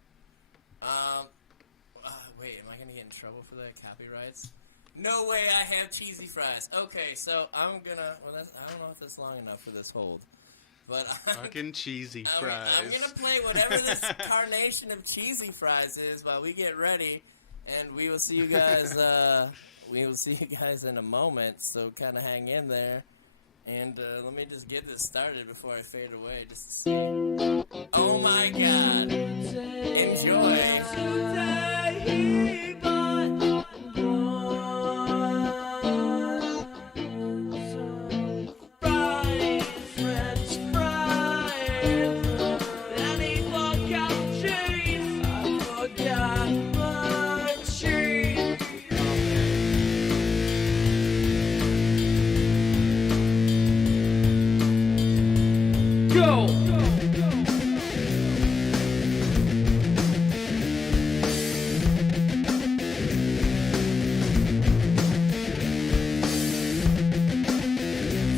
Wait, am I gonna get in trouble for that? Copyrights? No way I have cheesy fries. Okay, so I'm gonna, I don't know if that's long enough for this hold. But Fucking cheesy fries. I'm gonna play whatever this carnation of cheesy fries is while we get ready, and we will see you guys, in a moment, so kind of hang in there. And let me just get this started before I fade away, just to see. Oh my god. Enjoy.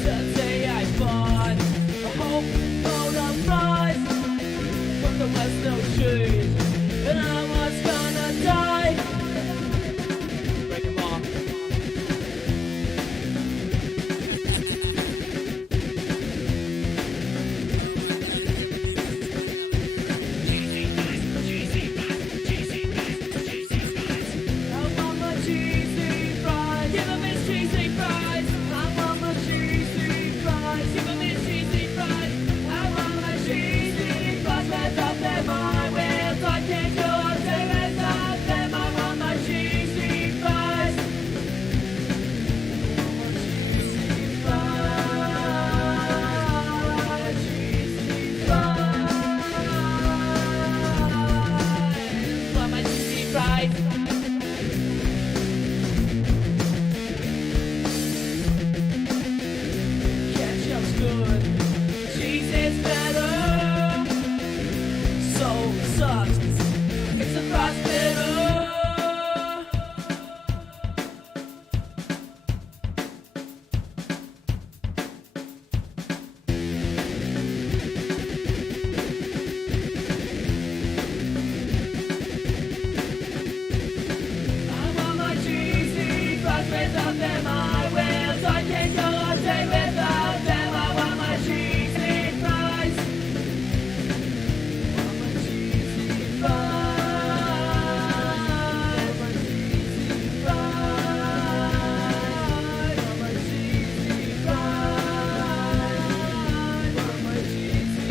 Today I bought a whole load of fries, but there was no cheese, and I was gonna die. Break 'em off. I want my cheesy fries. Give 'em his cheesy fries. I want my cheesy fries. Give 'em his cheesy fries. I want my cheesy fries. Without them I will. I can't go a day without them. I want my cheesy fries. Cheesy fries. Cheesy fries. Want my cheesy fries. Ketchup's good, cheese is better. So sucks, it's a fries bitter. I want my cheesy fries. Without them I will. I can't go a day without them. I want my cheesy fries. I want my cheesy fries. My cheesy fries. I want my cheesy fries. I want my cheesy fries. I want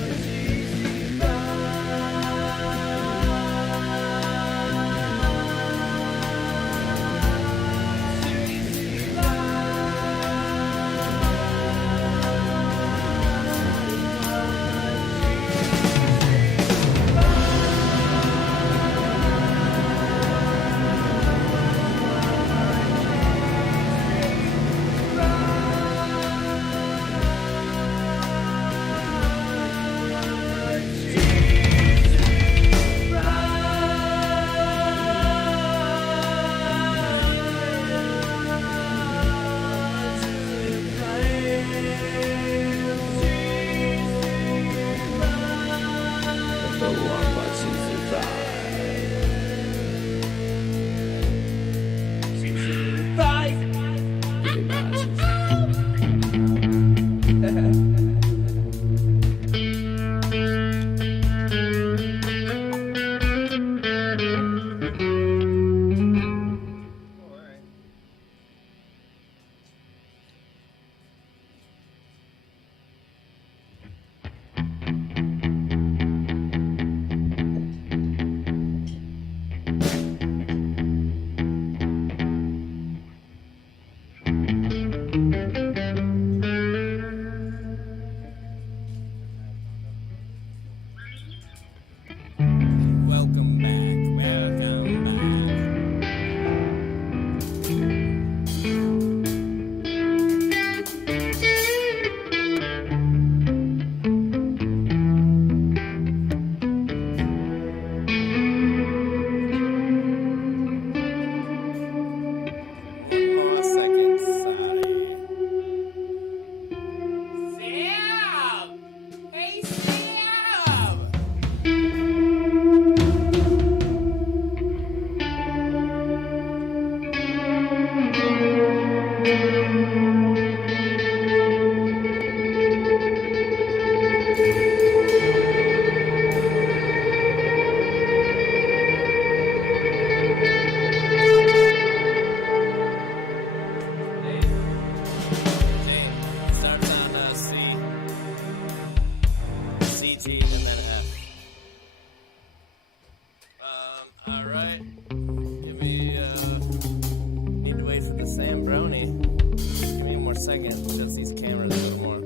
my cheesy Welcome back. Welcome back. One more second, sorry. Sam! Hey, Sam! Daine, starts on C. C, G, and then F. Alright. Give me, need to wait for the Sam Brownie. Give me one more second. Adjust these cameras a little more.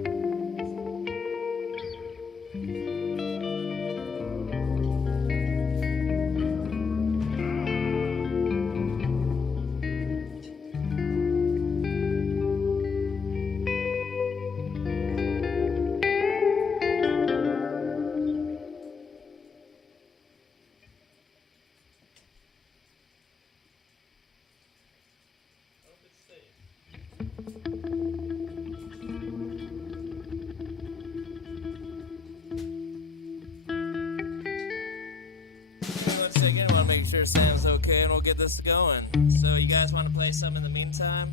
sure Sam's okay, and we'll get this going. So you guys want to play some in the meantime?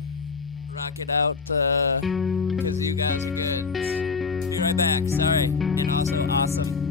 Rock it out, because you guys are good. Be right back. Sorry. And also awesome.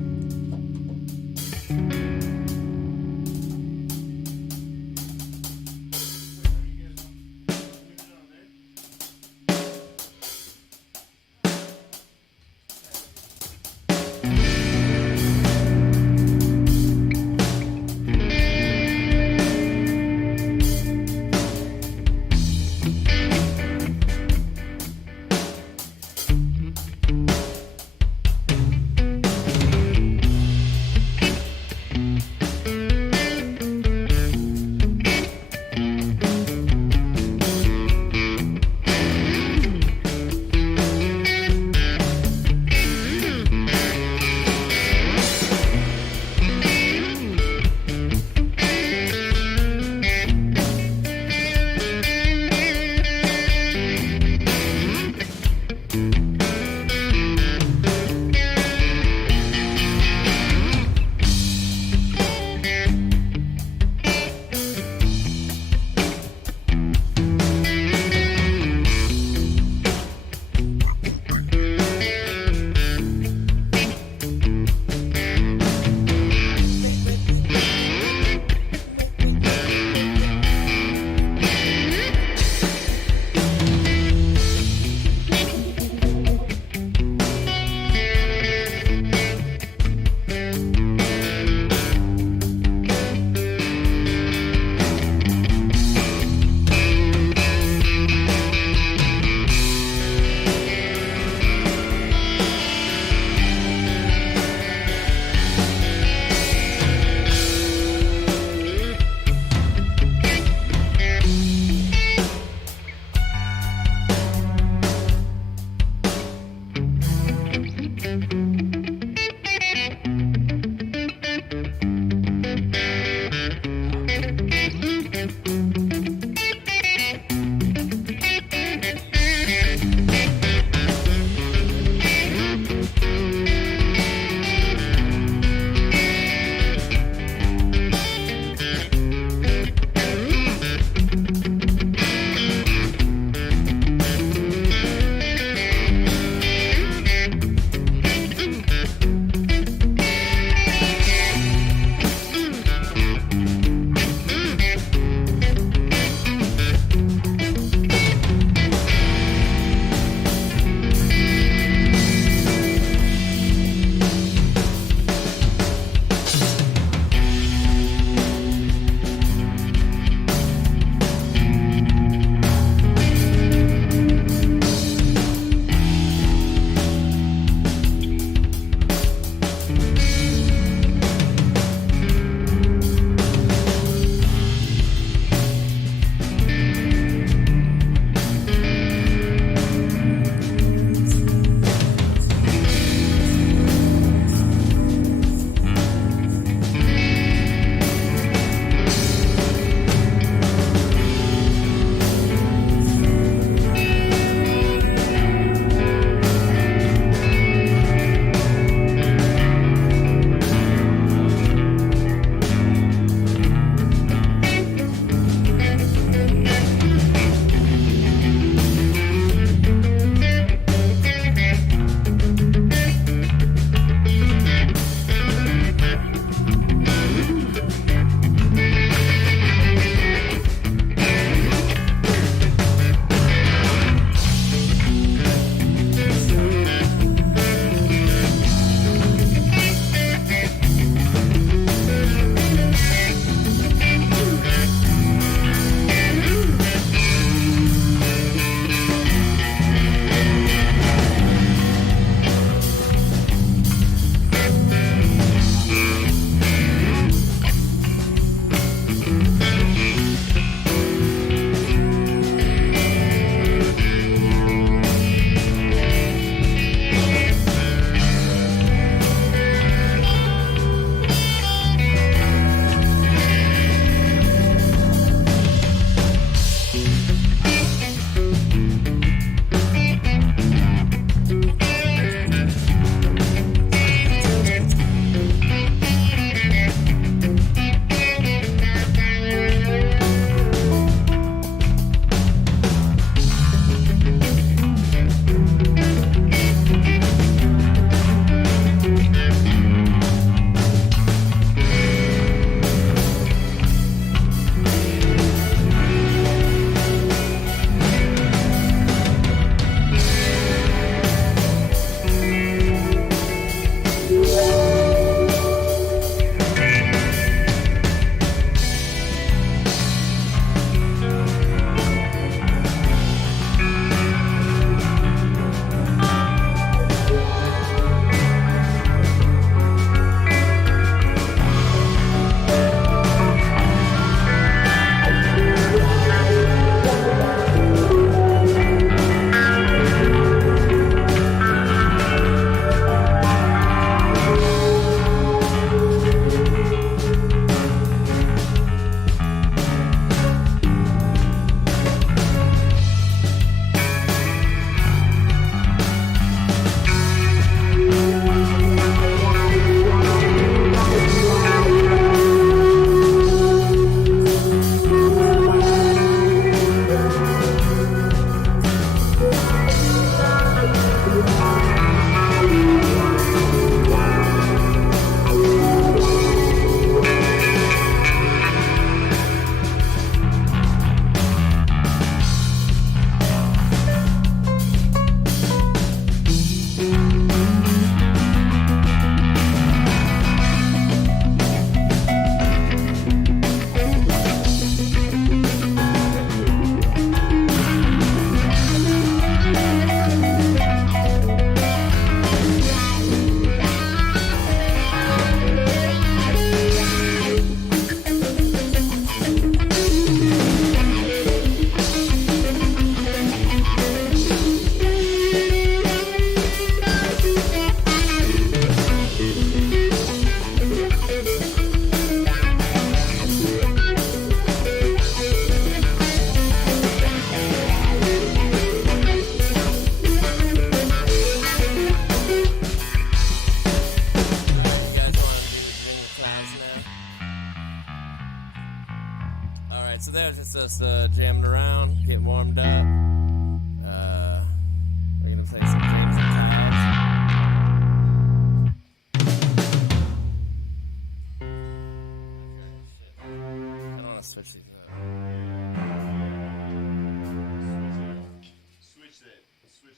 Alright, so that was just us jamming around, getting warmed up. We're gonna play some James and Kyle's. I don't want to switch these up. Switch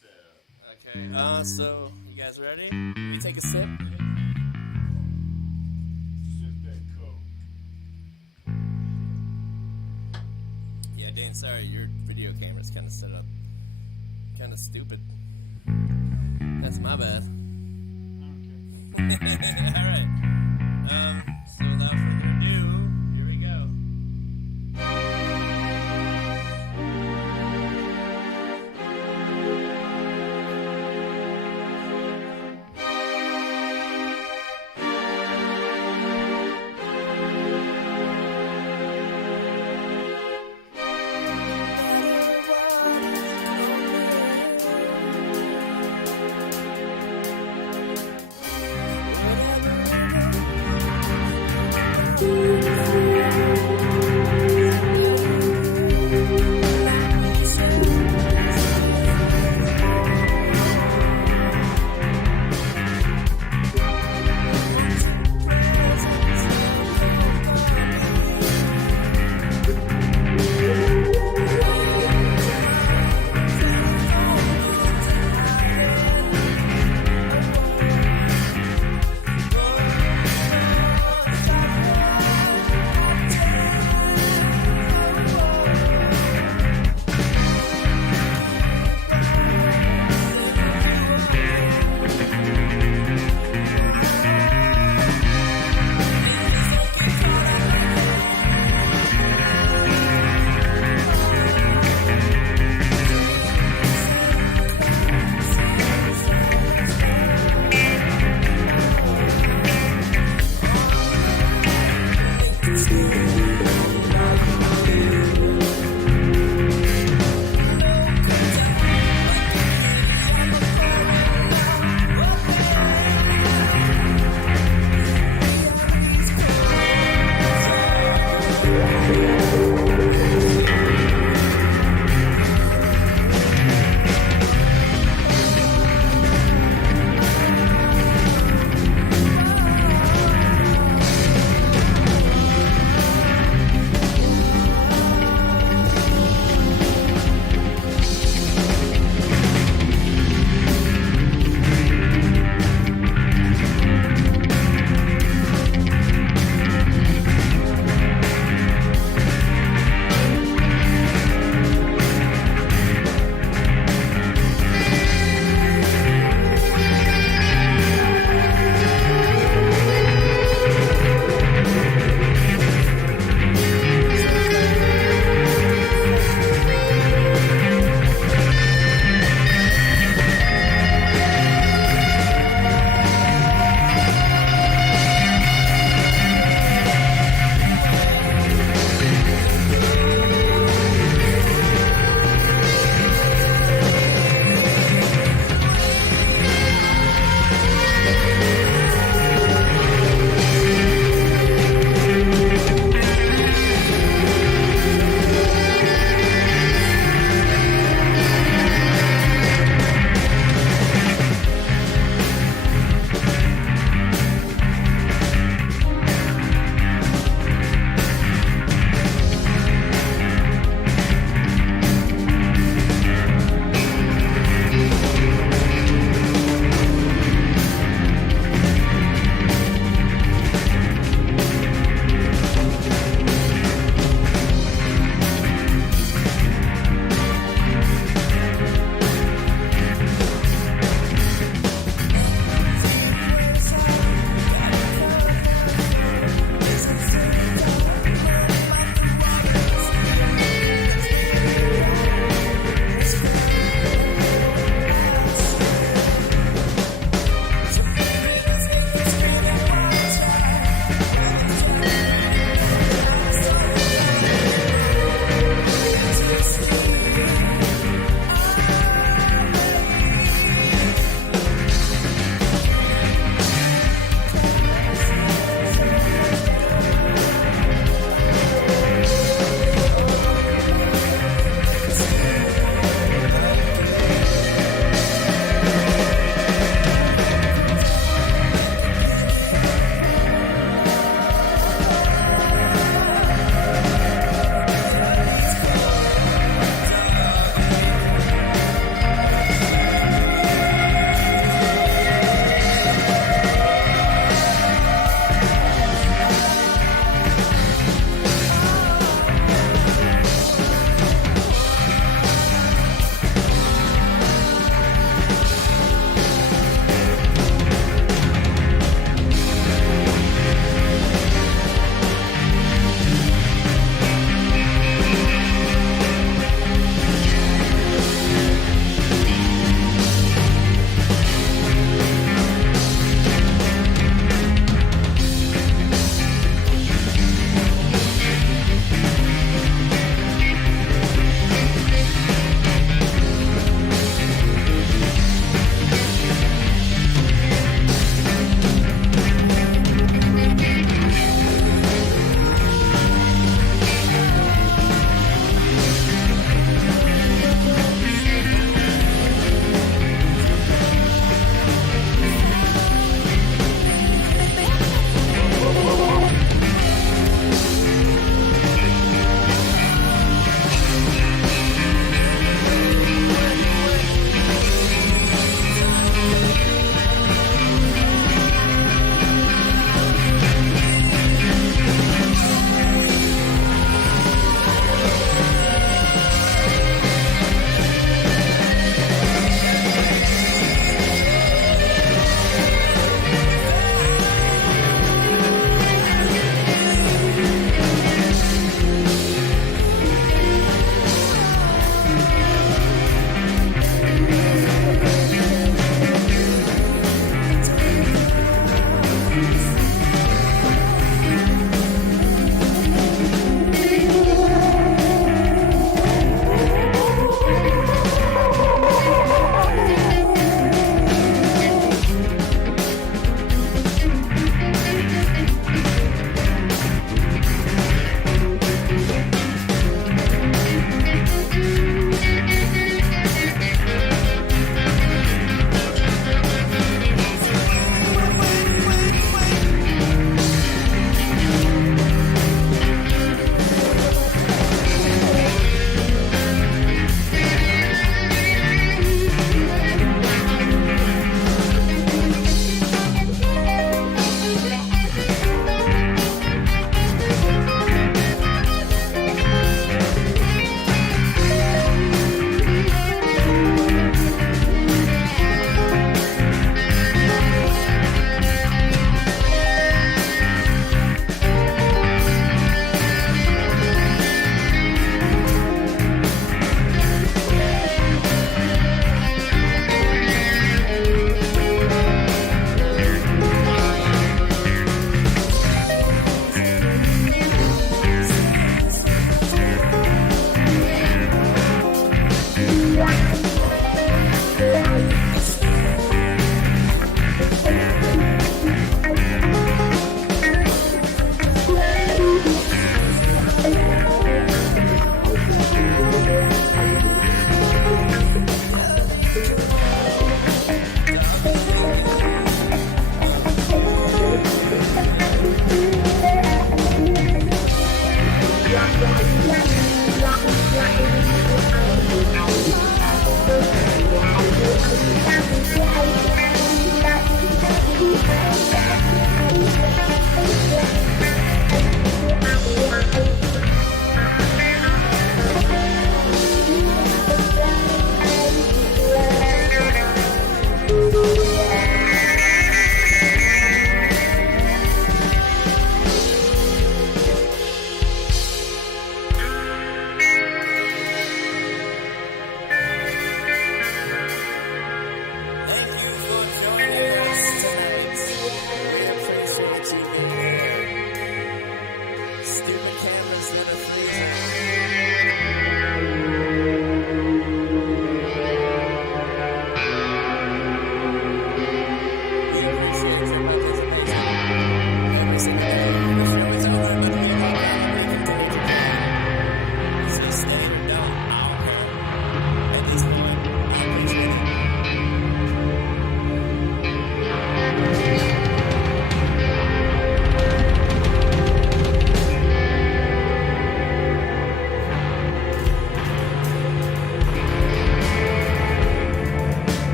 that up. Okay, so you guys ready? You take a sip. Sip that coke. Yeah, Daine, sorry, your video camera's kind of set up kind of stupid. That's my bad. Okay. All right. So without further ado, here we go.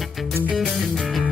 Bye.